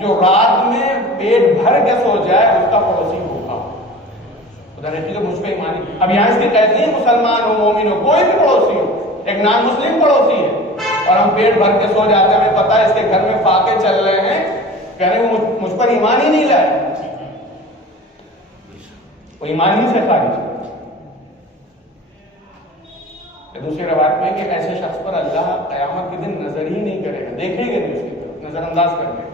جو رات میں پیٹ بھر کے سو جائے اس کا پڑوسی بھوکا ہو. خدا نے کہ مجھ پہ ایمان. اب یہاں اس کی قید نہیں مسلمان ہو مومن ہو کوئی بھی پڑوسی ہو, ایک نان مسلم پڑوسی ہے اور ہم پیٹ بھر کے سو جاتے ہیں, ہمیں پتا ہے اس کے گھر میں فاقے چل رہے ہیں, کہہ رہے ہیں مجھ پر ایمان ہی نہیں لائے, وہ ایمان ہی سے خارج ہے. دوسری روایت میں کہ ایسے شخص پر اللہ قیامت کے دن نظر ہی نہیں کرے گا, دیکھیں گے نہیں, اس کی طرف نظر انداز کر دے گا.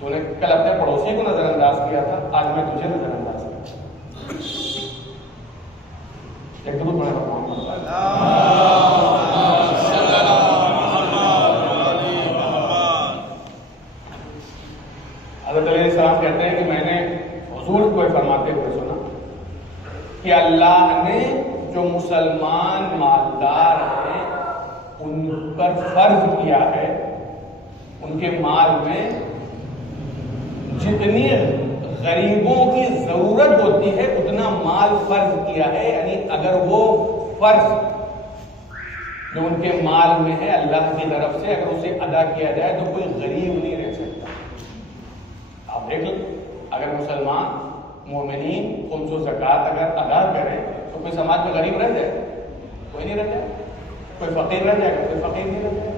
تو نے کل اپنے پڑوسی کو نظر انداز کیا تھا, آج میں تجھے نظر انداز کرتا. ایک تو بڑا حضرت علیہ السلام کہتے ہیں کہ میں نے حضور کو فرماتے ہوئے سنا کہ اللہ نے جو مسلمان مالدار ہیں ان پر فرض کیا ہے, ان کے مال میں جتنی غریبوں کی ضرورت ہوتی ہے اتنا مال فرض کیا ہے. یعنی اگر وہ فرض جو ان کے مال میں ہے اللہ کی طرف سے اگر اسے ادا کیا جائے تو کوئی غریب نہیں رہ سکتا. آپ دیکھ لیں, اگر مسلمان مومنین خمس و زکوٰۃ اگر ادا کریں تو کوئی سماج میں غریب رہ جائے, کوئی نہیں رہ جائے. کوئی فقیر رہ جائے گا, کوئی فقیر نہیں رہ جائے گا.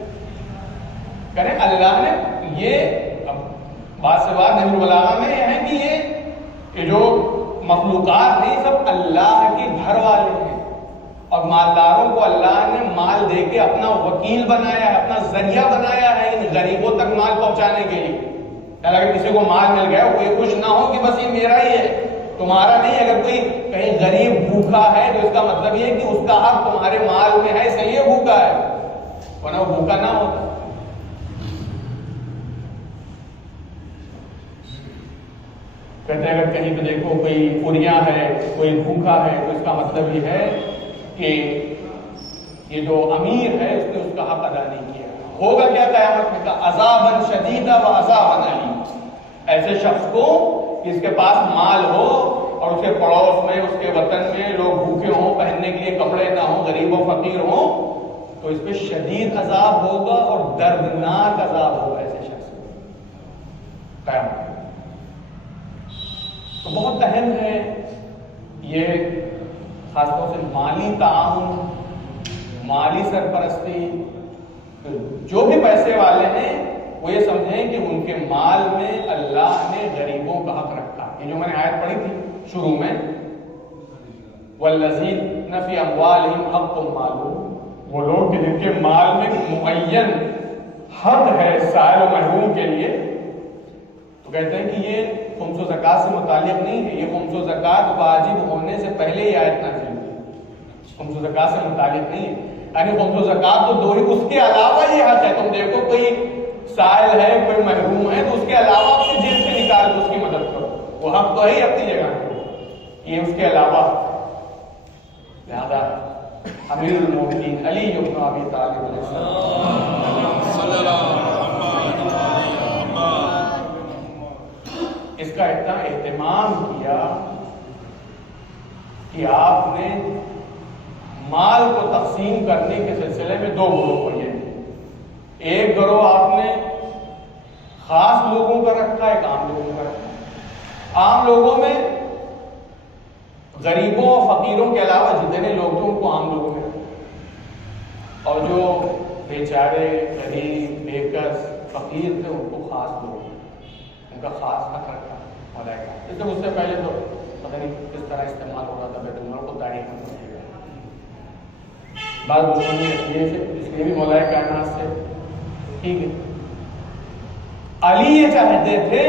کریں اللہ نے یہ بات سے بات نحو البلاغہ میں یہ ہے کہ یہ جو مخلوقات ہیں سب اللہ کے گھر والے ہیں, اور مالداروں کو اللہ نے مال دے کے اپنا وکیل بنایا ہے, اپنا ذریعہ بنایا ہے ان غریبوں تک مال پہنچانے کے لیے. اگر کسی کو مال مل گیا کوئی خوش نہ ہو کہ بس یہ میرا ہی ہے تمہارا نہیں. اگر کوئی کہیں غریب بھوکا ہے تو اس کا مطلب یہ ہے کہ اس کا حق تمہارے مال میں ہے, اس لیے بھوکا ہے, ورنہ وہ بھوکا نہ ہوتا. کہتے ہیں اگر کہیں پہ دیکھو کوئی پوریا ہے, کوئی بھوکا ہے, تو اس کا مطلب یہ ہے کہ یہ جو امیر ہے اس نے اس کا حق ادا نہیں کیا. ہوگا کیا قیامت میں, کا عذاباً شدیدا و عذاباً علیم. ایسے شخص کو اس کے پاس مال ہو اور اس کے پڑوس میں اس کے وطن میں لوگ بھوکے ہوں, پہننے کے لیے کپڑے نہ ہوں, غریب و فقیر ہوں, تو اس پہ شدید عذاب ہوگا اور دردناک عذاب ہوگا ایسے شخص کو قیامت. تو بہت اہم ہے یہ خاص طور سے مالی تعاون, مالی سرپرستی. جو بھی پیسے والے ہیں وہ یہ سمجھیں کہ ان کے مال میں اللہ نے غریبوں کا حق رکھا. یہ جو میں نے آیت پڑھی تھی شروع میں, وَالَّذِينَ فِي أَمْوَالِهِمْ حَقٌّ مَّعْلُومٌ, وہ لوگ کہ جن کے مال میں معین حق ہے سائل و محروم کے لیے. تو کہتے ہیں کہ یہ خمس و زکوٰۃ سے متعلق نہیں ہے, یہ خمس و زکوٰۃ واجب ہونے سے پہلے ہی آیت نازل ہوئی, خمس و زکوٰۃ سے متعلق نہیں ہے. یعنی خمس و زکوٰۃ تو دو ہی, اس کے علاوہ یہ حق ہے. تم دیکھو کوئی سائل ہے, کوئی محروم ہے, تو اس کے علاوہ اپنی جیب سے نکال کے اس کی مدد کرو, وہ حق تو ہے ہی اپنی جگہ پہ. یہ اس کے علاوہ لہذا امیر المومنین علی بن ابی طالب علیہ السلام صلی اللہ اس کا اتنا اہتمام کیا کہ آپ نے مال کو تقسیم کرنے کے سلسلے میں دو گروہ کیے. ایک گروہ آپ نے خاص لوگوں کا رکھا, ایک عام لوگوں کا رکھا. عام لوگوں میں غریبوں اور فقیروں کے علاوہ جتنے لوگ تھے ان کو عام لوگوں میں رکھا, اور جو بیچارے غریب بےکس فقیر تھے ان کو خاص لوگ, ان کا خاص حق رکھا. اس سے اس سے پہلے تو پتہ نہیں کس طرح استعمال ہو رہا تھا بیت المال کو داڑھی کرنے کے لیے. بعض دشمنی اس لیے بھی مولا کائنات سے ٹھیک ہے. علی یہ چاہتے تھے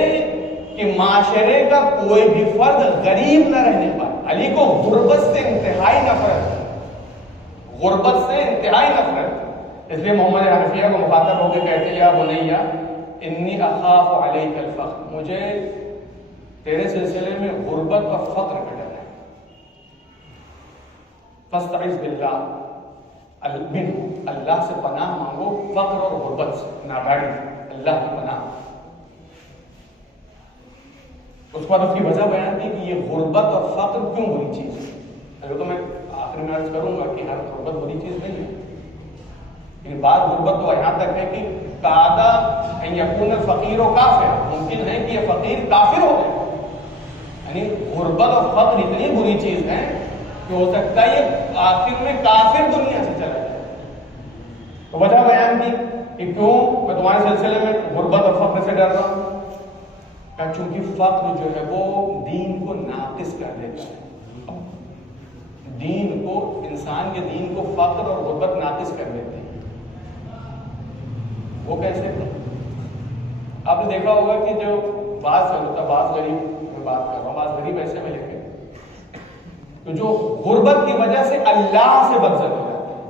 کہ معاشرے کا کوئی بھی فرد غریب نہ رہنے پائے. علی کو غربت سے انتہائی نفرت, غربت سے انتہائی نفرت. اس لیے محمد حنفیہ کو مخاطب ہو کے کہتے ہیں یا بنیا انی اخاف علیک الفقر, مجھے تیرے سلسلے میں غربت اور فقر کا ڈر ہے. فاستعذ باللہ, اللہ سے پناہ مانگو فقر اور غربت سے, ناداری سے, اللہ کی پناہ. اس کے بعد اس کی وجہ بیان کی کہ یہ غربت اور فقر کیوں بری چیز ہے. اگر تو میں آخر میں عرض کروں گا کہ ہر غربت بری چیز نہیں ہے, لیکن بات غربت تو یہاں تک ہے کہ قاعدہ ان یکون الفقیر و کافر، ممکن ہے کہ یہ فقیر کافر ہو گئے، یعنی غربت اور فقر اتنی بری چیز ہے کہ ہو سکتا ہے یہ آخر میں کافر دنیا سے چلا جائے۔ تو وجہ بیان کی کہ کیوں میں تمہارے سلسلے میں غربت اور فقر سے ڈر رہا ہوں، کہ چونکہ فقر جو ہے وہ دین کو ناقص کر دیتا ہے، دین کو، انسان کے دین کو فقر اور غربت ناقص کر دیتے ہیں۔ وہ کیسے؟ آپ نے دیکھا ہوگا کہ جو بعض غریب، میں بات کر رہا ہوں، بعض غریب ایسے ملیں گے تو جو غربت کی وجہ سے اللہ سے بدظن ہو جاتے ہیں،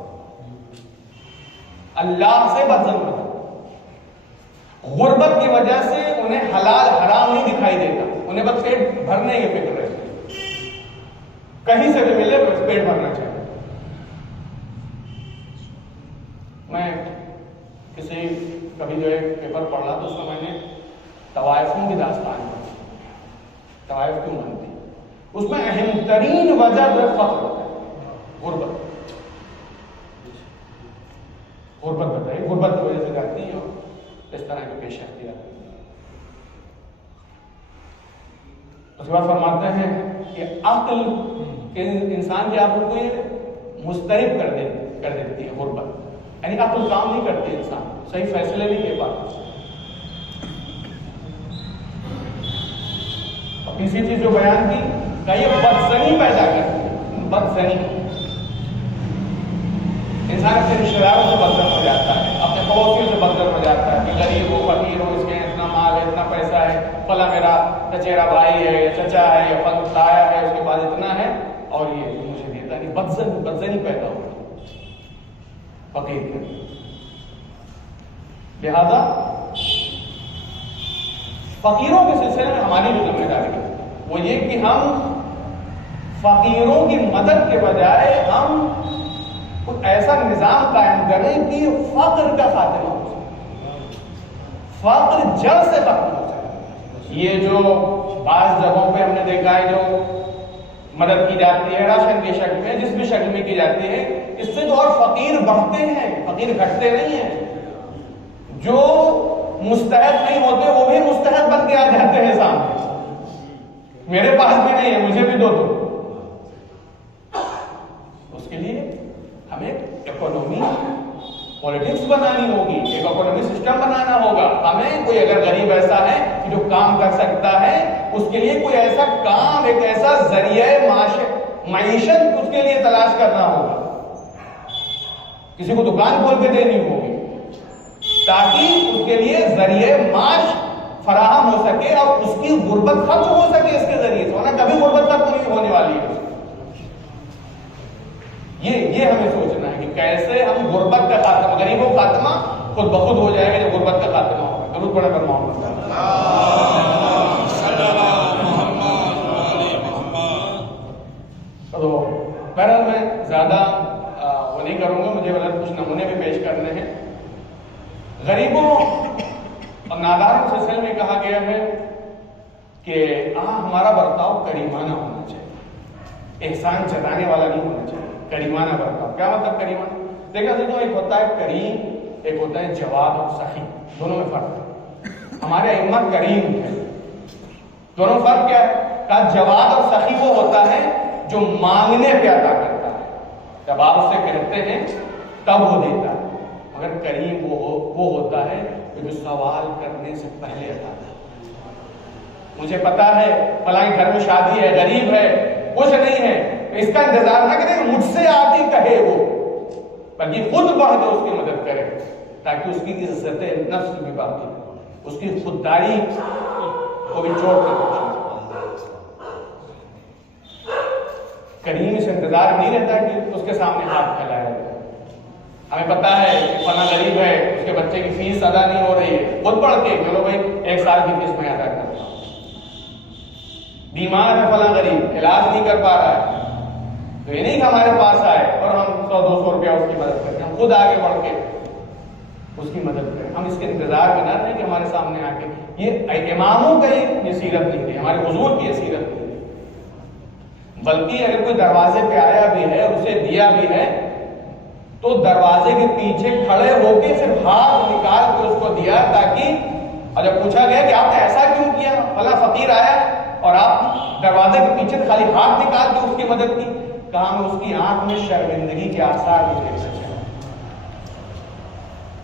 اللہ سے بدظن ہو جاتے ہیں، غربت کی وجہ سے انہیں حلال حرام نہیں دکھائی دیتا، انہیں بس پیٹ بھرنے کی فکر رہتی ہے، کہیں سے بھی ملے بس پیٹ بھرنا چاہیے۔ میں کبھی جو ایک پیپر پڑھا تو اس میں میں نے طوائفوں کی داستان پڑھی، طوائف کیوں بنتی، اس میں اہم ترین وجہ جو ہے فقر ہوتا ہے، غربت بتائی، غربت کی وجہ سے جاتی ہے اور اس طرح کے پیش اختیار۔ اس کے بعد فرماتے ہیں کہ عقل کے انسان کی عقل کو یہ مضطرب کر دیتی ہے غربت، یعنی عقل کام نہیں کرتی، انسان صحیح فیصلے نہیں لے پاتا۔ اور تیسری چیز جو بیان کی کہ یہ بدزنی پیدا کرتی ہے، بدزنی، انسان اپنے رشتہ داروں سے بدزن ہو جاتا ہے، اپنے پڑوسیوں سے بدزن ہو جاتا ہے کہ غریب ہو، فقیر ہو، اس کے اتنا مال ہے، اتنا پیسہ ہے، فلاں میرا چچیرا بھائی ہے یا چچا ہے یا فلاں تایا ہے، اس کے پاس اتنا ہے اور یہ مجھے دیتا نہیں، بدزنی پیدا ہوتی ہے فقیر کے۔ لہذا فقیروں کے سلسلے میں ہماری جو ذمہ داری ہے وہ یہ کہ ہم فقیروں کی مدد کے بجائے ہم کچھ ایسا نظام قائم کریں کہ فقر کا خاتمہ ہو سکے، فقر جڑ سے ختم ہو سکے۔ یہ جو بعض جگہوں پہ ہم نے دیکھا ہے جو مدد کی جاتی ہے راشن کی شکل میں، جس بھی شکل میں کی جاتی ہے، اس سے تو اور فقیر بڑھتے ہیں، فقیر گھٹتے نہیں ہیں۔ جو مستحق نہیں ہوتے وہ بھی مستحق بن کے آ جاتے ہیں سامنے، میرے پاس بھی نہیں ہے مجھے بھی دو دو۔ اس کے لیے ہمیں اکانومی پولیٹکس بنانی ہوگی، ایک اکانومی سسٹم بنانا ہوگا۔ ہمیں کوئی اگر غریب ایسا ہے کہ جو کام کر سکتا ہے، اس کے لیے کوئی ایسا کام، ایک ایسا ذریعہ معیشت اس کے لیے تلاش کرنا ہوگا، کسی کو دکان کھول کے دینی ہوگی تاکہ اس کے لیے ذریعہ معاش فراہم ہو سکے اور اس کی غربت ختم ہو سکے اس کے ذریعے سے، ورنہ کبھی غربت ختم نہیں ہونے والی ہے۔ یہ ہمیں سوچنا ہے کہ کیسے ہم غربت کا خاتمہ، غریبوں کا خاتمہ خود بخود ہو جائے گا جب غربت کا خاتمہ ہوگا۔ ضرور پڑھے پر محمد تو بہرحال میں زیادہ وہ نہیں کروں گا، مجھے کچھ نمونے بھی پیش کرنے ہیں۔ غریبوں اور ناداروں کے سلسلے میں کہا گیا ہے کہ ہمارا برتاؤ کریمانہ ہونا چاہیے، احسان جتانے والا نہیں ہونا چاہیے، کریمانہ برتاؤ۔ کیا مطلب کریمانہ؟ دیکھا دیکھو، ایک ہوتا ہے کریم، ایک ہوتا ہے جواد اور سخی، دونوں میں فرق ہے۔ ہمارے ائمہ کریم ہے، دونوں فرق کیا ہے؟ کہا جواد اور سخی وہ ہوتا ہے جو مانگنے پہ عطا کرتا ہے، جب آپ اسے کہتے ہیں تب وہ دیتا ہے، مگر کریم وہ ہوتا ہے جو سوال کرنے سے پہلے عطا کرتا ہے۔ مجھے پتا ہے فلاں گھر میں شادی ہے، غریب ہے، کچھ نہیں ہے، اس کا انتظار نہ کرے مجھ سے آ کے کہے وہ، بلکہ خود بڑھ کے اس کی مدد کرے تاکہ اس کی عزت نفس بھی باقی، اس کی خودداری کو بھی چوٹ نہ پہنچے۔ کریم سے انتظار نہیں رہتا کہ اس کے سامنے ہاتھ پھیلایا جائے۔ ہمیں پتا ہے کہ فلاں غریب ہے، اس کے بچے کی فیس ادا نہیں ہو رہی ہے، خود پڑھ کے چلو بھائی 1 سال کی فیس میں ادا کرتا ہوں۔ بیمار ہے فلاں غریب، علاج نہیں کر پا رہا ہے، تو یہ نہیں کہ ہمارے پاس آئے اور ہم 100-200 روپیہ اس کی مدد کریں، ہم خود آگے بڑھ کے اس کی مدد کریں۔ ہم اس کے انتظار میں نہ رہیں کہ ہمارے سامنے آ کے، یہ اماموں کا یہ سیرت نہیں ہے، ہمارے حضور کی یہ سیرت نہیں ہے۔ بلکہ اگر کوئی دروازے پہ آیا بھی ہے اور اسے دیا بھی ہے تو دروازے کے پیچھے کھڑے ہو کے صرف ہاتھ نکال کے اس کو دیا تاکہ، اور جب پوچھا گیا کہ آپ نے ایسا کیوں کیا، فلاں فقیر آیا اور آپ دروازے کے پیچھے خالی ہاتھ نکال کے اس کی مدد کی، کہا میں اس کی آنکھ میں شرمندگی کے آثار بھی دیکھ سکتا ہوں۔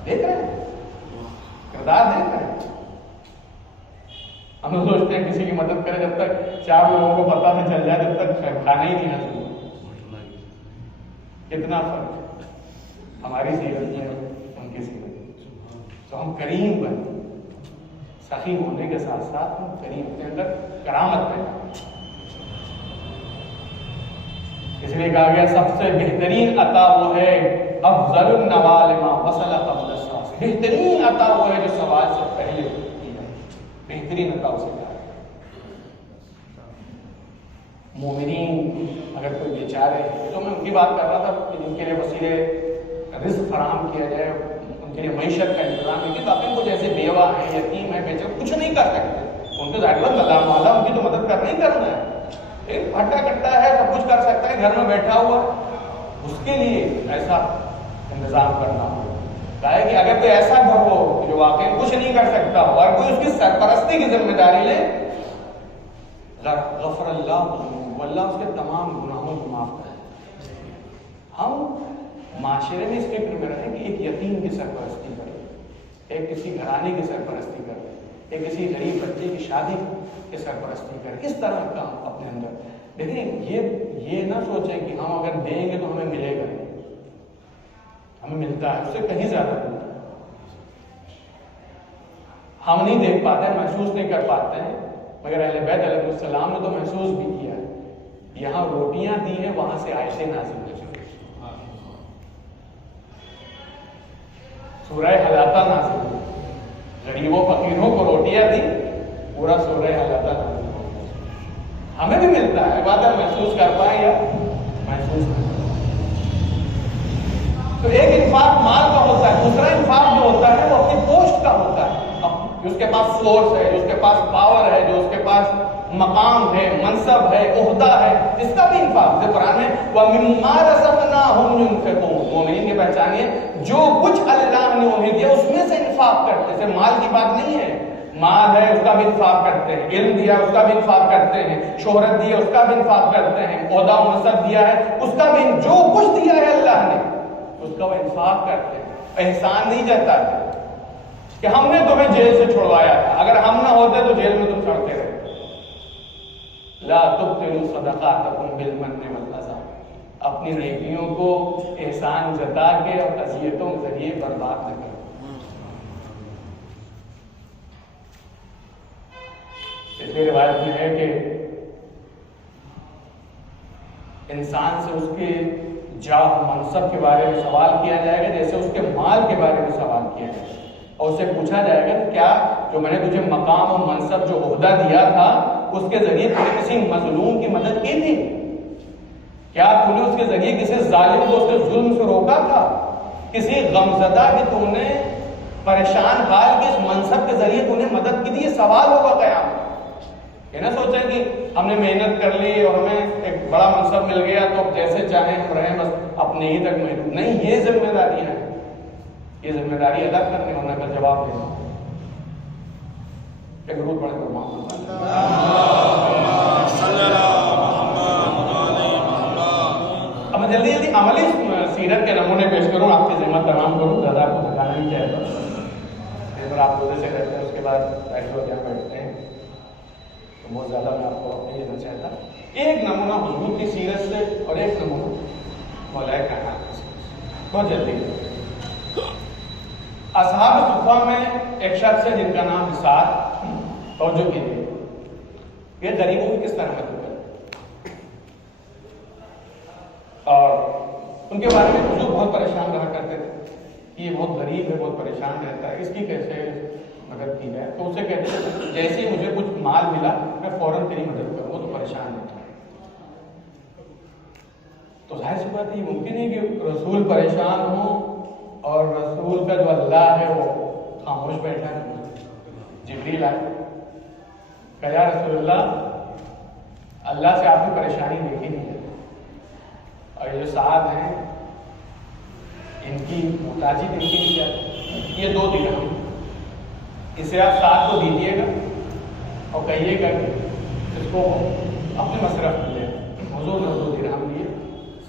دیکھ رہے ہیں کردار، دیکھ رہے ہیں۔ ہم سوچتے ہیں کسی کی مدد کرے جب تک 4 لوگوں کو پتہ نہ چل جائے، جب تک کھانا ہی نہیں حاصل ہو۔ کتنا فرق ہماری سیرت میں ان کی سیرت میں۔ تو ہم کریم بنے، سخی ہونے کے ساتھ ساتھ ہم کریم کے اندر کرامت پیدا۔ اس لیے کہا گیا سب سے بہترین عطا وہ ہے افضل النوال ما وصل قبل الساس، بہترین عطا وہ ہے جو سوال سے پہلے کی جائے، بہترین عطا اسے کہا ہے۔ مومنین اگر کوئی بیچارے ہیں، تو میں ان کی بات کر رہا تھا کہ جن کے لیے وسیلے رزق فراہم کیا جائے، ان کے لیے معیشت کا انتظام کیونکہ باقی کچھ ایسے بیوہ ہیں، یتیم ہیں، بیچارے کچھ نہیں کر سکتے، ان کو ظاہر مدام والا ان کی تو مدد کرنا ہی کرنا ہے، ایک پھٹا کٹا ہے، سب کچھ کر سکتا ہے، گھر میں بیٹھا ہوا، اس کے لیے ایسا انتظام کرنا ہو۔ کہا ہے کہ اگر کوئی ایسا گھر ہو جو واقعی کچھ نہیں کر سکتا ہو اور کوئی اس کی سرپرستی کی ذمہ داری لے، غفر اللہ، اللہ اس کے تمام گناہوں کو معاف کرے۔ ہم معاشرے میں اس فکر میں رہیں کہ ایک یتیم کی سرپرستی کرے، ایک کسی گھرانے کی سرپرستی کرے، ایک کسی غریب بچے کی شادی کی سرپرستی کرے، کس طرح کا اپنے اندر دیکھیں۔ یہ نہ سوچیں کہ ہم اگر دیں گے تو ہمیں ملے گا، ہمیں ملتا ہے، اس سے کہیں زیادہ ملتا ہے۔ ہم نہیں دیکھ پاتے ہیں، محسوس نہیں کر پاتے ہیں، مگر اہل بیت علیہ السلام نے تو محسوس بھی کیا ہے۔ یہاں روٹیاں دی ہیں، وہاں سے آیتیں نازل ہوئی، سورہ حلاقہ نازل ہوئی، غریبوں فقیروں کو روٹیاں دی، پورا سورہ حلاقہ نازل ہوئی۔ ہمیں بھی ملتا ہے، بات ہے محسوس کر پائیں یا محسوس نہیں۔ تو ایک انفاق مال کا ہوتا ہے، دوسرا انفاق جو ہوتا ہے وہ اپنی پوسٹ کا ہوتا ہے، جو اس کے پاس فورس ہے، جو اس کے پاس پاور ہے، جو اس کے پاس مقام ہے، منصب ہے، عہدہ ہے، اس کا بھی انفاق ہے۔ قرآن میں وَمِمَّا رَزَقْنَاهُمْ يُنْفِقُونَ، مومنین کی پہچان ہے جو کچھ اللہ نے انہیں دیا اس میں سے انفاق کرتے ہیں۔ صرف مال کی بات نہیں ہے، مال ہے اس کا بھی انفاق کرتے ہیں، علم دیا اس کا بھی انفاق کرتے ہیں، شہرت دی اس کا بھی انفاق کرتے ہیں، عہدہ و منصب دیا ہے اس کا بھی، جو کچھ دیا ہے اللہ نے اس کا وہ انفاق کرتے ہیں۔ احسان نہیں جاتا کہ ہم نے تمہیں جیل سے چھڑوایا تھا، اگر ہم نہ ہوتے تو جیل میں تم سڑتے رہتے۔ لا تبطلوا صدقاتکم بالمن والأذى، اپنی نیکیوں کو احسان جتا کے اور اذیتوں کے ذریعے برباد نہ کرو۔ اس لیے روایت میں ہے کہ انسان سے اس کے جاہ منصب کے بارے میں سوال کیا جائے گا جیسے اس کے مال کے بارے میں سوال کیا جائے گا، اور اس سے پوچھا جائے گا کہ کیا جو میں نے تجھے مقام و منصب جو عہدہ دیا تھا اس کے ذریعے تو نے کسی مظلوم کی مدد کی تھی؟ کیا تو نے اس کے ذریعے کسی ظالم کو اس کے ظلم سے روکا تھا؟ کسی غمزدہ کی تو نے پریشان حال کی اس منصب کے ذریعے تو نے مدد کی تھی؟ یہ سوال ہوگا قیامت۔ یہ نہ سوچیں کہ ہم نے محنت کر لی اور ہمیں ایک بڑا منصب مل گیا تو اب جیسے چاہیں ہم رہیں، بس اپنے ہی تک محدود نہیں۔ یہ ذمہ داریاں ہیں، یہ ذمہ داری ادا کرنے ہونا کا جواب دینا۔ ایک درود پڑھیں تو اب میں جلدی جلدی عملی سیرت کے نمونے پیش کروں، آپ کی ذمہ تمام کروں، زیادہ آپ کو بتانا نہیں چاہتا۔ اس پر آپ روزے سے کرتے ہیں، اس کے بعد بیٹھے ہو جہاں بیٹھتے ہیں تو بہت زیادہ میں آپ کو نہیں دینا چاہتا۔ ایک نمونہ حضور کی سیرت سے اور ایک نمونہ مولا کائنات سے، بہت جلدی۔ اصحاب صفہ میں ایک شخص ہے جن کا نام اسحاق، توجہ کیجیے، یہ غریبوں کی کس طرح مدد کرتے اور ان کے بارے میں حضور بہت پریشان رہا کرتے تھے کہ یہ بہت غریب ہے، بہت پریشان رہتا ہے، اس کی کیسے مدد کی جائے؟ تو اسے کہتے ہیں جیسے ہی مجھے کچھ مال ملا میں فوراً تیری مدد کروں، وہ تو پریشان ہے۔ تو ظاہر سی بات ہے یہ ممکن ہے کہ رسول پریشان ہوں اور رسول کا جو اللہ ہے وہ خاموش بیٹھا ہے۔ جبریل آئے کہ یا رسول اللہ سے آپ کی پریشانی دیکھی نہیں ہے، اور یہ جو سعد ہیں ان کی محتاجی دیکھیں گے کیا ہے؟ یہ 2 درہم، اسے آپ 7 کو دیجیے گا اور کہیے گا کہ اس کو اپنے مصرف میں لے۔ حضور نے 2 درہم دیے،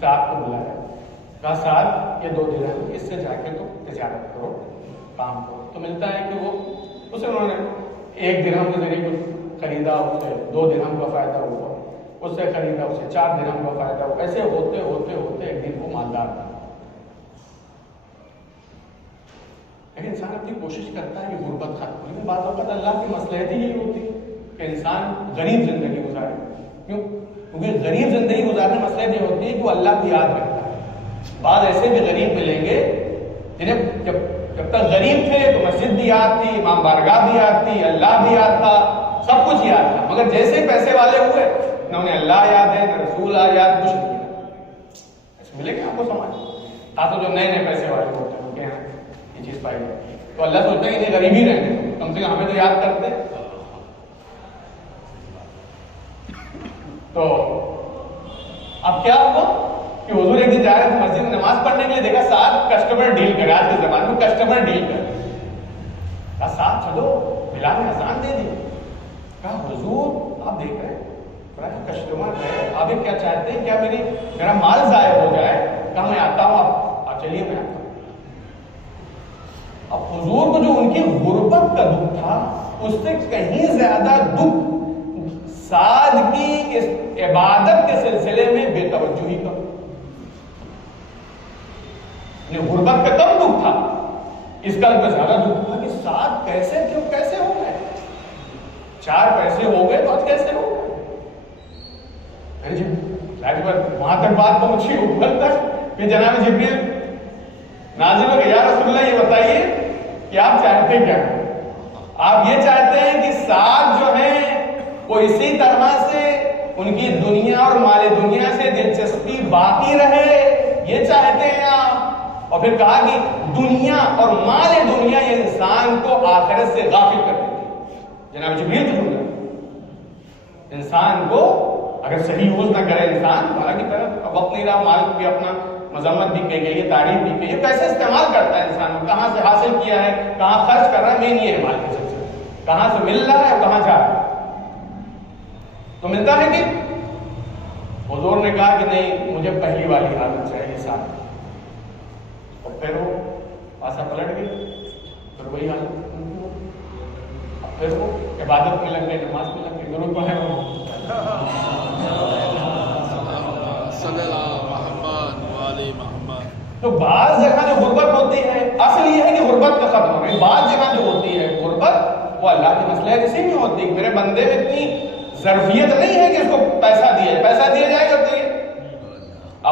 7 کو بلایا، کہا 7 یہ 2 درہم، اس سے جا کے تو تجارت کرو، کام کرو۔ تو ملتا ہے کہ وہ اسے انہوں نے 1 درہم کے ذریعے کچھ خریدا، اسے 2 درہم کا فائدہ ہوا، اس سے خریدا، اسے 4 درہم کا فائدہ ہوا۔ ایسے ہوتے ہوتے ہوتے ایک دن وہ مالدار تھا۔ لیکن انسان اپنی کوشش کرتا ہے کہ غربت ختم ہو، لیکن بعض اوقات اللہ کی مصلحت ہی یہی ہوتی ہے کہ انسان غریب زندگی گزارے۔ کیوں؟ کیونکہ غریب زندگی گزارنے مصلحت یہ ہوتی ہے کہ وہ اللہ کی یاد رکھتا ہے۔ بعض ایسے بھی غریب ملیں گے جنہیں جب تک غریب تھے تو مسجد بھی یاد تھی، امام بارگاہ بھی یاد تھی، اللہ بھی یاد تھا، سب کچھ یاد تھا، مگر جیسے ہی پیسے والے ہوئے نہ انہیں اللہ یاد ہے، نہ رسول یاد، کچھ نہیں ہے۔ ایسے ملے گا آپ کو سمجھ؟ خاص جو نئے نئے پیسے والے ہوتے ہیں ان کے یہاں یہ چیز پائی جاتی ہے۔ تو اللہ سوچتا ہے انہیں غریب ہی رہنے دو، کم سے کم ہمیں تو یاد کرتے۔ تو اب کیا ہوا کہ حضور ایک دن جا رہے تھے مسجد میں نماز پڑھنے کے لیے، دیکھا 7 کسٹمر ڈیل کر، آج کے زمانے میں کسٹمر ڈیل کر، کہا 7 چلو بلال نے اذان دے دی۔ کہا حضور آپ دیکھ رہے ہیں بڑا کسٹمر ہے، آپ کیا چاہتے ہیں، کیا میرا مال ضائع ہو جائے؟ کہا میں آتا ہوں، آپ چلیے میں آتا ہوں۔ اب حضور کو جو ان کی غربت کا دکھ تھا اس سے کہیں زیادہ دکھ سعد کی اس عبادت کے سلسلے میں بے توجہی کا، غربت کا کم دکھ تھا، اس کا زیادہ دکھ تھا کہ سعد کیسے ہو گئے، 4 پیسے ہو گئے تو آج کیسے ہو گئے؟ جی وہاں تک بات پہنچی اوپر تک کہ جناب جبریل نازل ہو کہ یا رسول اللہ یہ بتائیے کہ آپ چاہتے کیا ہیں؟ آپ یہ چاہتے ہیں کہ سعد جو ہیں وہ اسی طرح سے ان کی دنیا اور مال دنیا سے دلچسپی باقی رہے، یہ چاہتے ہیں آپ؟ اور پھر کہا کہ دنیا اور مال دنیا یہ انسان کو آخرت سے غافل کر دیتی ہے۔ جناب جبریل تو سمجھا انسان کو اگر صحیح یوز نہ کرے انسان، حالانکہ طرف وقت نہیں رہا، مال بھی اپنا مذمت بھی کہی گئی ہے، تعریف بھی کہی ہے، کیسے استعمال کرتا ہے انسان، کہاں سے حاصل کیا ہے، کہاں خرچ کر رہا ہے، مین یہ ہے مال کے سلسلے، کہاں سے مل رہا ہے، کہاں جا رہا ہے۔ تو ملتا ہے کہ حضور نے کہا کہ نہیں مجھے پہلی والی حالت چاہیے ساتھ، اور پھر وہ پاسا پلٹ گئی، پھر وہی حالت، پھر وہ عبادت میں لگ گئے، نماز میں لگ گئے، دونوں کو ہے تو بعض جگہ جو غربت ہوتی ہے اصل یہ ہے کہ غربت کا ختم ہو رہی، بعض جگہ جو ہوتی ہے غربت وہ اللہ کی مصلحت اسی میں ہوتی ہے، میرے بندے میں اتنی ظرفیت نہیں ہے کہ اس کو پیسہ دیا جائے گا تو یہ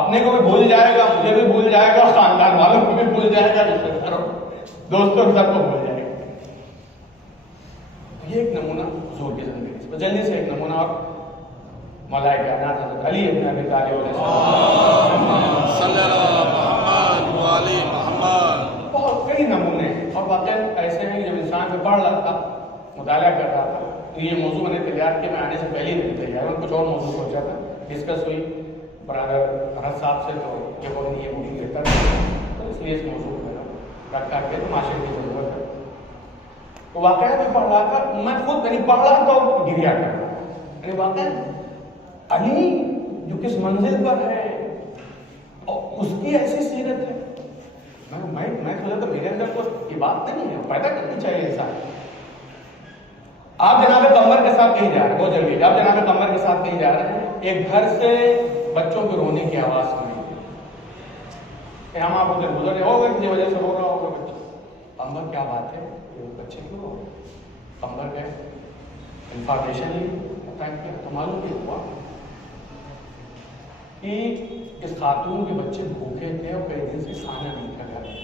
اپنے کو بھی بھول جائے گا، مجھے بھی بھول جائے گا، خاندان والوں کو بھی بھول جائے گا، دوستوں سب کو بھول جائے گا۔ یہ ایک نمونہ حضور کی زندگی سے، جلدی سے ایک نمونہ اور مولا کائنات حضرت علی ابن ابی طالب علیہ السلام، بہت کئی نمونے اور واقعہ ایسے ہیں جب انسان میں پڑھ رہا تھا، مطالعہ کر رہا تھا، تو یہ موضوع میں نے تیار کیا، میں آنے سے پہلے نہیں تیار، میں کچھ اور موضوع سوچا تھا، ڈسکس ہوئی برادر بھرت صاحب سے، تو یہ وہ نہیں یہ مجھے دیتا تھا، تو اس لیے اس موضوع کو رکھا کے معاشرے کی ضرورت ہے۔ تو واقعہ میں پڑھ رہا تھا، میں خود یعنی پڑھ رہا تو گریا کر رہا تھا، یعنی واقعہ علی جو کس منزل پر ہے اور اس کی ایسی سیرت ہے، میں سوچا تو میرے اندر تو یہ بات نہیں ہے، پیدا کرنی چاہیے انسان۔ آپ جناب قمر کے ساتھ کہیں جا رہے ہیں، بہت جلدی آپ جناب قمر کے ساتھ کہیں جا رہے ہیں، ایک گھر سے بچوں کے رونے کی آواز سنی، کہ ہم آپ ادھر گزر رہے ہوگا کسی وجہ سے رو رہا ہوگا بچہ، قمر کیا بات ہے یہ بچے کیوں رو رہے؟ قمر گئے انفارمیشن لی، تو معلوم نہیں ہوا کہ اس خاتون کے بچے بھوکے تھے اور کئی دن سے کھانا نہیں کھا رہے،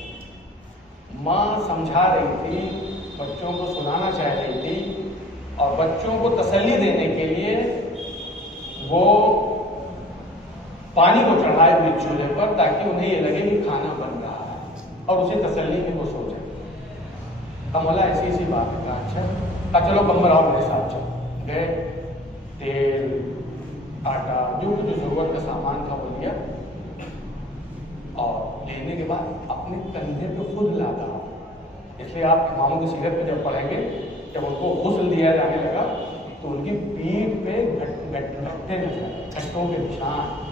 ماں سمجھا رہی تھی، بچوں کو سنانا چاہ رہی تھی، اور بچوں کو تسلی دینے کے لیے وہ پانی کو چڑھائے ہوئے چولہے پر تاکہ انہیں یہ لگے کہ کھانا بن رہا ہے اور اسی تسلی میں وہ سو جائے۔ مولا ایسی بات ہے، اچھا چلو قمر آؤ میرے ساتھ، چلو گئے، تیل آٹا جو ضرورت کا سامان تھا وہ لیا اور لینے کے بعد اپنے کندھے پہ خود لاتا ہوں. اس لیے آپ اماموں کی سیرت میں جب پڑھیں گے، جب ان کو غسل دیا جانے لگا تو ان کی پیٹھ پہ گھٹے نظر، گھٹوں کے نشان،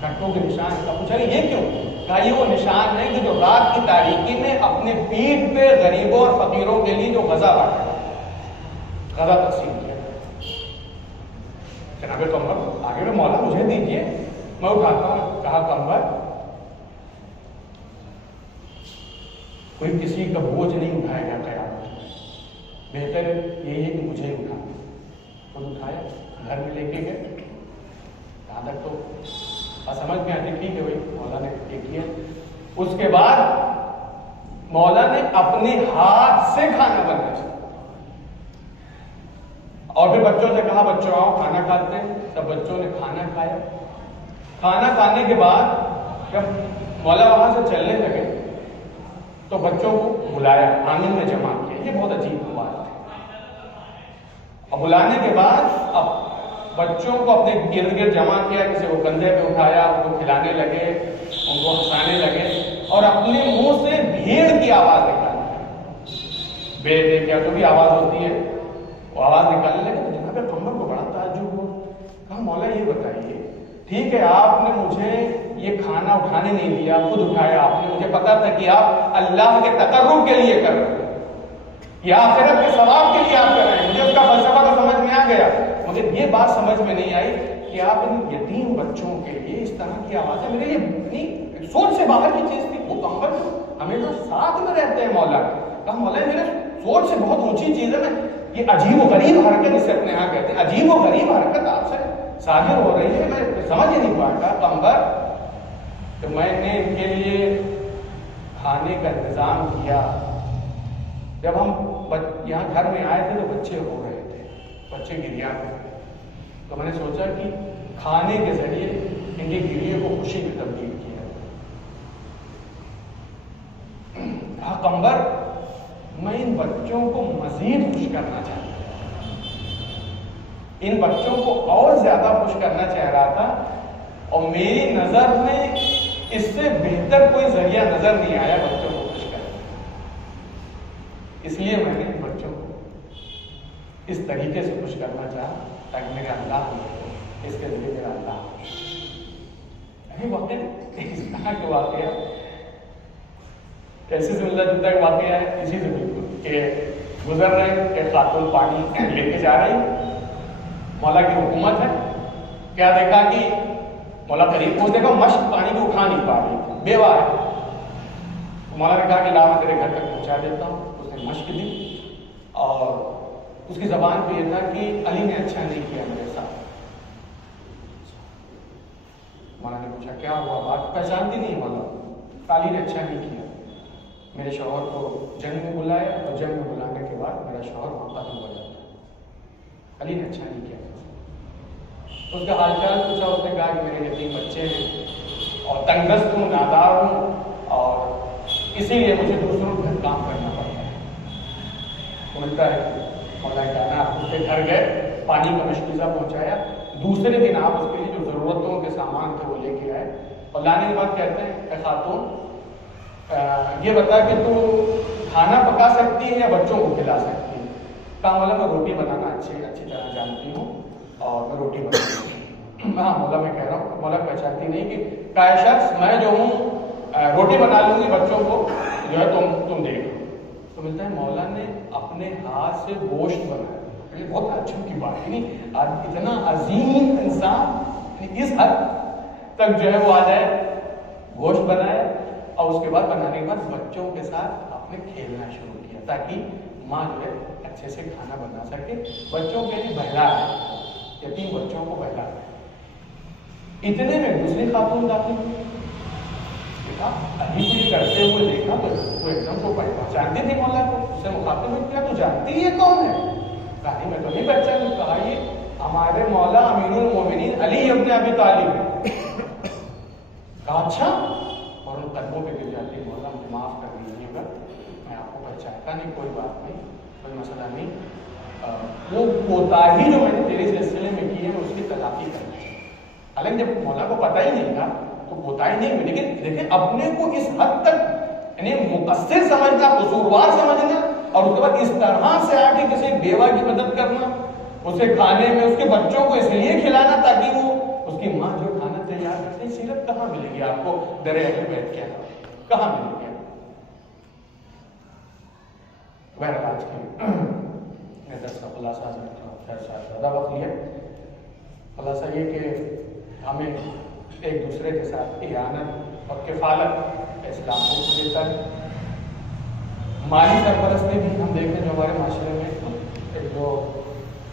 گھٹوں کے نشان. کا پوچھا کہ یہ کیوں؟ کہا یہ وہ نشان ہے کہ جو رات کی تاریکی میں اپنے پیٹھ پہ غریبوں اور فقیروں کے لیے جو غذا بانٹا، غذا تقسیم کیا. جناب قمر آگے میں مولا مجھے دیجیے، میں اٹھاتا ہوں. کہا قمر کوئی کسی کا بوجھ نہیں اٹھائے گا قیامت میں، بہتر یہی ہے کہ مجھے ہی اٹھا. خود اٹھایا، گھر میں لے کے گئے. یہاں تک تو سمجھ میں آتی تھی کہ بھائی مولا نے یہ کیا. اس کے بعد مولا نے اپنے ہاتھ سے کھانا بنایا اور پھر بچوں سے کہا بچوں آؤ کھانا کھاتے ہیں. سب بچوں نے کھانا کھایا. کھانا کھانے کے بعد جب مولا وہاں سے چلنے لگے تو بچوں کو بلایا، آنگن میں جمع کیا. یہ بہت عجیب بات ہے. اور بلانے کے بعد اب بچوں کو اپنے ارد گرد جمع کیا، کسی کو کندھے پہ اٹھایا، ان کو کھلانے لگے، ان کو ہنسانے لگے اور اپنے منہ سے بھیڑ کی آواز نکالنے لگے. بے کیا جو بھی آواز ہوتی ہے وہ آواز نکالنے لگے. تو جناب قمر کو بڑا تعجب ہوا. کہا مولا یہ بتائیے، ٹھیک ہے آپ نے مجھے یہ کھانا اٹھانے نہیں دیا، خود اٹھایا آپ نے، مجھے پتا تھا کہ آپ اللہ کے تقرب کے لیے کر رہے ہیں یا آخرت کے ثواب کے لیے آپ کر رہے ہیں. مجھے اس کا فلسفہ تو سمجھ میں آ گیا، مگر یہ بات سمجھ میں نہیں آئی کہ آپ ان یتیم بچوں کے لیے اس طرح کی آوازیں، میرے لیے اتنی سوچ سے باہر کی چیز تھی. وہ قمر ہمیشہ ساتھ میں رہتے ہیں مولا. کہا مولا میرے سوچ سے بہت اونچی چیز ہے. میں یہ عجیب و غریب حرکت اسے اپنے یہاں کہتے ہیں، عجیب و غریب حرکت آپ سے صادر ہو رہی ہے، میں سمجھ ہی نہیں پایا. کہا قمر کہ میں نے ان کے لیے کھانے کا انتظام کیا. جب ہم یہاں گھر میں آئے تھے تو بچے رو رہے تھے، بچے گریا تھے. تو میں نے سوچا کہ کھانے کے ذریعے ان کے گریے کو خوشی میں تبدیل کیا. کہا قمر میں ان بچوں کو مزید خوش کرنا چاہتا ہوں، ان بچوں کو اور زیادہ خوش کرنا چاہ رہا تھا اور میری نظر میں اس سے بہتر کوئی ذریعہ نظر نہیں آیا بچوں کو خوش کرنے. اس لیے میں نے بچوں کو اس طریقے سے خوش کرنا چاہا تاکہ میرا اللہ اس کے ذریعے میرا اللہ واقعہ اس طرح کے واقعہ کیسے سے ملتا جلتا کہ واقعہ ہے اسی سے بالکل کہ گزر رہے کہ خاتون پانی لے کے جا رہی، مولا کی حکومت ہے. کیا دیکھا کہ مولا قریب پہنچ دیکھا مشق پانی کو اٹھا نہیں پا رہی تھی، بیوہ ہے. مولا نے کہا کہ لا میں تیرے گھر تک پہنچا دیتا ہوں. اس نے مشق دی اور اس کی زبان پہ یہ تھا کہ علی نے اچھا نہیں کیا میرے ساتھ. مولا نے پوچھا کیا ہوا، بات پہچانتی نہیں مولا. علی نے اچھا نہیں کیا، میرے شوہر کو جنگ میں بلایا اور جنگ میں بلانے کے بعد میرا شوہر وہاں ختم ہو جاتا. علی نے اچھا نہیں کیا. اس کا حال چال پوچھا. اس نے کہا کہ میرے یتیم بچے ہیں اور تنگست ہوں، نادار ہوں اور اسی لیے مجھے دوسروں کے گھر کام کرنا پڑتا ہے. ملتا ہے مولا کہنا آپ اس کے گھر گئے، پانی کا مشکیزہ پہنچایا. دوسرے دن آپ اس کے لیے جو ضرورتوں کے سامان تھے وہ لے کے آئے اور لانے کے بعد کہتے ہیں اے خاتون یہ بتا کہ تو کھانا پکا سکتی ہے یا بچوں کو کھلا سکتی ہے. کہا مولا میں روٹی بنانا اچھی طرح جانتی ہوں اور میں روٹی بناتی ہوں. ہاں مولا میں کہہ رہا ہوں. مولا پہچانتی نہیں کہ کیا شخص میں جو ہوں روٹی بنا لوں گی، بچوں کو جو ہے تم دیکھ لو. تو ملتا ہے مولا نے اپنے ہاتھ سے گوشت بنایا. بہت اچھی کی بات ہے، اتنا عظیم انسان اس حد تک جو ہے وہ آ جائے. گوشت بنایا اور اس کے بعد بنانے کے بعد بچوں کے ساتھ آپ نے کھیلنا شروع کیا تاکہ ماں جو ہے اچھے سے کھانا بنا سکے. بچوں کے لیے بہلا ہے، یتیم بچوں کو بہلا ہے. اتنے میں دوسری خاتون داخل ہوئی. دیکھا ابھی بھی کرتے ہوئے دیکھا تو وہ ایک دم کو پہچانتی تھی مولا کو. اسے مخاطب میں کیا تو جانتی یہ کون ہے؟ کہا میں تو نہیں پہچان. کہا یہ ہمارے مولا امیر المومنین علی ابن ابی طالب ہے. کہا اچھا. اور ان قدموں پہ گر جاتی. مولا مجھے معاف کر دیجیے گا، میں آپ کو پہچانتا نہیں، کوئی بات نہیں، کوئی مسئلہ نہیں. وہ کوتاہی جو میں نے تیرے سلسلے میں کی ہے اس کی تلافی کرنا ہے. حالانکہ جب مولا کو پتہ ہی نہیں تھا تو کوتاہی نہیں ہوئی، لیکن دیکھیں اپنے کو اس حد تک یعنی مقصر سمجھنا، قصوروار سمجھنا، اور اس کے بعد اس طرح سے آ کے کسی بیوہ کی مدد کرنا، اسے کھانے میں اس کے بچوں کو اس لیے کھلانا تاکہ وہ اس کی ماں جو کھانا تیار کرتی ہے. سیرت کہاں ملے گی آپ کو در اہل بیت کے علاوہ؟ کہاں ملے گی؟ بہرحال آج کی درس کا خلاصہ زیادہ وقت لیا. خلاصہ یہ کہ ہمیں ایک دوسرے کے ساتھ اعانت اور کفالت اسلام کو دیتا ہے. مالی سرپرستی بھی ہم دیکھیں جو ہمارے معاشرے میں ایک جو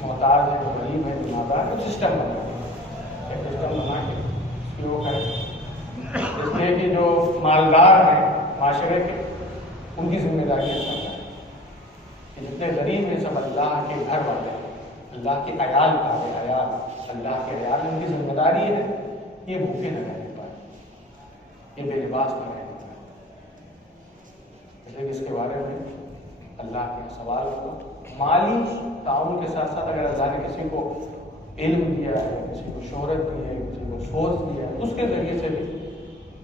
محتاج ہے، جو غریب ہے، جو نادار ہے، سسٹم بنا ہے، ایک سسٹم بنا کے اس کی وہ کرے. اس لیے کہ جو مالدار ہیں معاشرے کے ان کی ذمہ داری ہے کہ جتنے غریب ہیں سب اللہ کے گھر والے ہیں، اللہ کے عیال کا عیال، اللہ کے عیال، ان کی ذمہ داری ہے یہ بھوکے نہ رہنے پائے، یہ بے لباس نہ رہنے پائے. اس کے بارے میں اللہ کے سوال کو مالی تعاون کے ساتھ ساتھ اگر اللہ نے کسی کو علم دیا ہے، کسی کو شہرت دی ہے، کسی کو سوچ دیا ہے، اس کے ذریعے سے بھی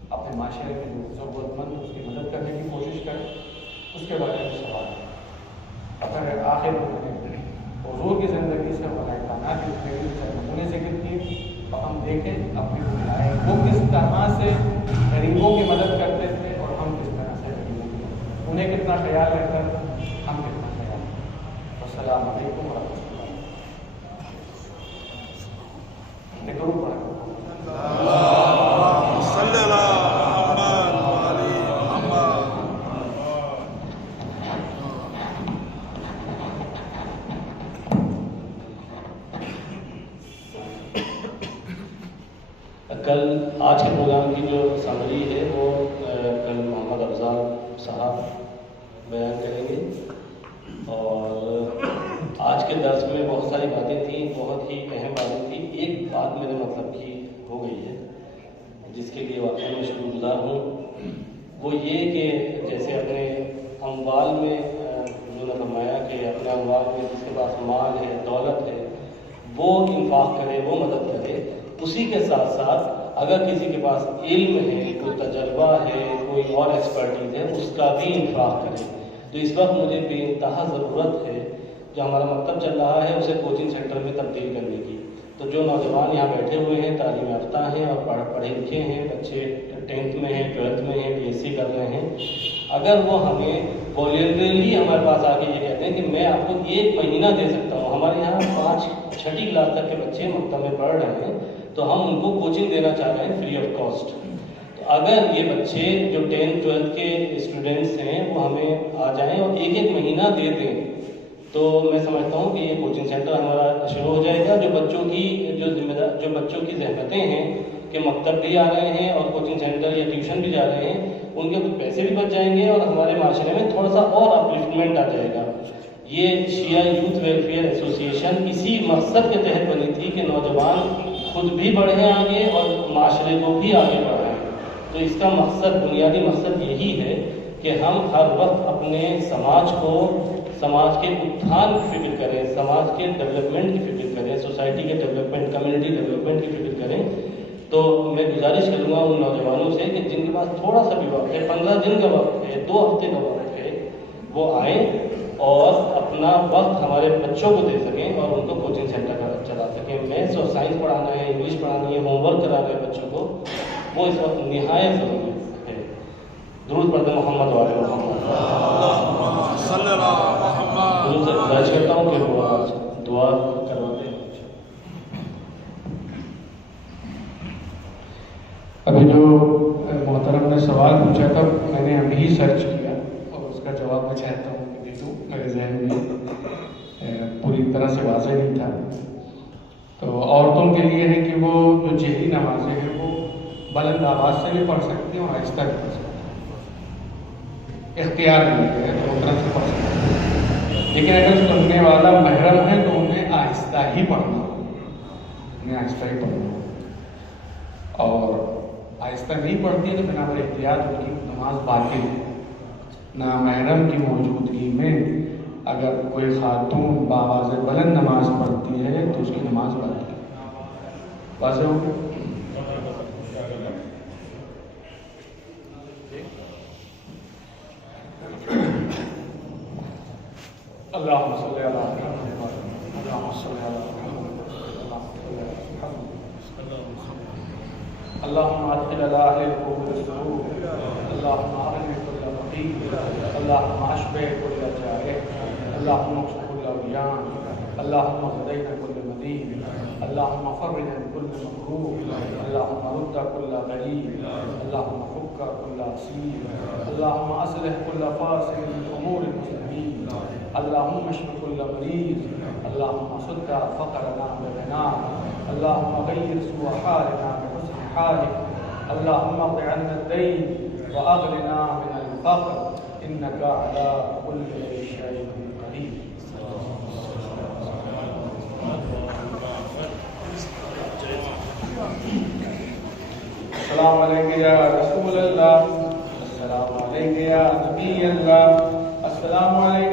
اپنے معاشرے میں جو ضرورت مند اس کی مدد کرنے کی کوشش کریں. اس کے بارے میں سوال ہے. اگر آخر میں حضور کی زندگی سے ملائکہ کائنات کی زندگی سے نمونے ذکر کیے اور ہم دیکھیں اپنی بنائے وہ کس طرح سے غریبوں کی مدد کرتے تھے اور ہم کس طرح سے غریبوں کی مدد، انہیں کتنا خیال رکھتا ہم کتنا خیال. السلام علیکم ورحمۃ اللہ. درود پڑھیں. صلی اللہ محمد علی محمد. کل آج کے پروگرام کی جو سمری ہے وہ کل محمد افضال صاحب بیان کریں گے. اور آج کے درس میں بہت ساری باتیں تھیں، بہت ہی اہم باتیں تھیں. ایک بات میرے مطلب کی ہو گئی ہے جس کے لیے واقعی میں شکر گزار ہوں. وہ یہ کہ جیسے اپنے اموال میں جو نے فرمایا کہ اپنے اموال میں جس کے پاس مال ہے، دولت ہے، وہ انفاق کرے، وہ مدد کرے. اسی کے ساتھ ساتھ اگر کسی کے پاس علم ہے، کوئی تجربہ ہے، کوئی اور ایکسپرٹیز ہے، اس کا بھی انفاق کرے. تو اس وقت مجھے بے انتہا ضرورت ہے، جو ہمارا مکتب چل رہا ہے اسے کوچنگ سینٹر میں تبدیل کرنے کی. تو جو نوجوان یہاں بیٹھے ہوئے ہیں، تعلیم یافتہ ہیں اور پڑھے لکھے ہیں، بچے 10th میں ہیں، 12th میں ہیں، BSc کر رہے ہیں، اگر وہ ہمیں والنٹریلی ہمارے پاس آ کے یہ کہتے ہیں کہ میں آپ کو 1 مہینہ دے سکتا ہوں. ہمارے یہاں 6ٹھی کلاس تک کے بچے مکتب میں پڑھ رہے ہیں، تو ہم ان کو کوچنگ دینا چاہ رہے ہیں فری آف کاسٹ. تو اگر یہ بچے جو 10th 12th کے اسٹوڈنٹس ہیں وہ ہمیں آ جائیں اور 1 مہینہ دے دیں، تو میں سمجھتا ہوں کہ یہ کوچنگ سینٹر ہمارا شروع ہو جائے گا. جو بچوں کی زحمتیں ہیں کہ مکتب بھی آ رہے ہیں اور کوچنگ سینٹر یا ٹیوشن بھی جا رہے ہیں، ان کے کچھ پیسے بھی بچ جائیں گے اور ہمارے معاشرے میں تھوڑا سا اور اپلفٹمنٹ آ جائے گا. یہ شیعہ یوتھ ویلفیئر ایسوسیشن اسی مقصد کے تحت بنی تھی کہ نوجوان خود بھی بڑھیں آگے اور معاشرے کو بھی آگے بڑھائیں. تو اس کا مقصد، بنیادی مقصد یہی ہے کہ ہم ہر وقت اپنے سماج کے اتھان کی فکر کریں، سماج کے ڈیولپمنٹ کی فکر کریں، سوسائٹی کے ڈیولپمنٹ، کمیونٹی ڈیولپمنٹ کی فکر کریں. تو میں گزارش کروں گا ان نوجوانوں سے کہ جن کے پاس تھوڑا سا بھی وقت ہے، 15 دن کا وقت ہے، 2 ہفتے کا وقت ہے، وہ آئیں اور اپنا وقت ہمارے بچوں کو دے سکیں اور ان کو کوچنگ سینٹر چلا سکیں. میتھس اور سائنس پڑھانا ہے، انگلش پڑھانی ہے، ہوم ورک کرانا ہے بچوں کو، وہ اس وقت نہایت ضروری ہے. درود پڑھتے محمد والے محمد. صلی اللہ محمد. ان سے گزارش کرتا ہوں کہ وہ دعا کرواتے ہیں. ابھی جو محترم نے سوال پوچھا تھا میں نے ابھی سرچ کیا اور اس کا جواب میں چاہتا ہوں کہ دے دوں. میرے ذہن میں پوری طرح سے واضح نہیں تھا. تو عورتوں کے لیے ہے کہ وہ جو جہری نمازیں ہیں وہ بلند آواز سے بھی پڑھ سکتی ہیں اور آہستہ بھی پڑھ سکتی ہیں. اختیار نہیں ہے دونوں طرف سے پڑھ سکتے ہیں، لیکن اگر سننے والا محرم ہے تو انہیں آہستہ ہی پڑھنا ہو. اور آہستہ نہیں پڑھتی ہے تو بنا پر احتیاط ان کی نماز باطل ہے. نامحرم کی موجودگی میں اگر کوئی خاتون بآواز بلند نماز پڑھتی ہے تو اس کی نماز باطل ہے. واضح ہو گیا؟ اللهم صل على محمد اللهم صل على محمد اللهم صل على محمد اللهم ادخل على اهل القبور السرور اللهم اغني كل فقير اللهم اشبع كل جائع اللهم اكشف كل عريان اللهم غدينا كل مدين اللهم فرج عن كل مكروه اللهم رد كل غريب اللهم فك كل اسير اللهم اصلح كل فاسد من امور المسلمين اللهم اشف كل مريض اللهم سد فقرنا بغناك اللهم غير سوء حالنا بحسن حالك اللهم اقض عنا الدين واغننا من الفقر انك على كل شيء قدير. السلام علیکم یا رسول اللہ السلام علیکم یا نبی اللہ السلام علیکم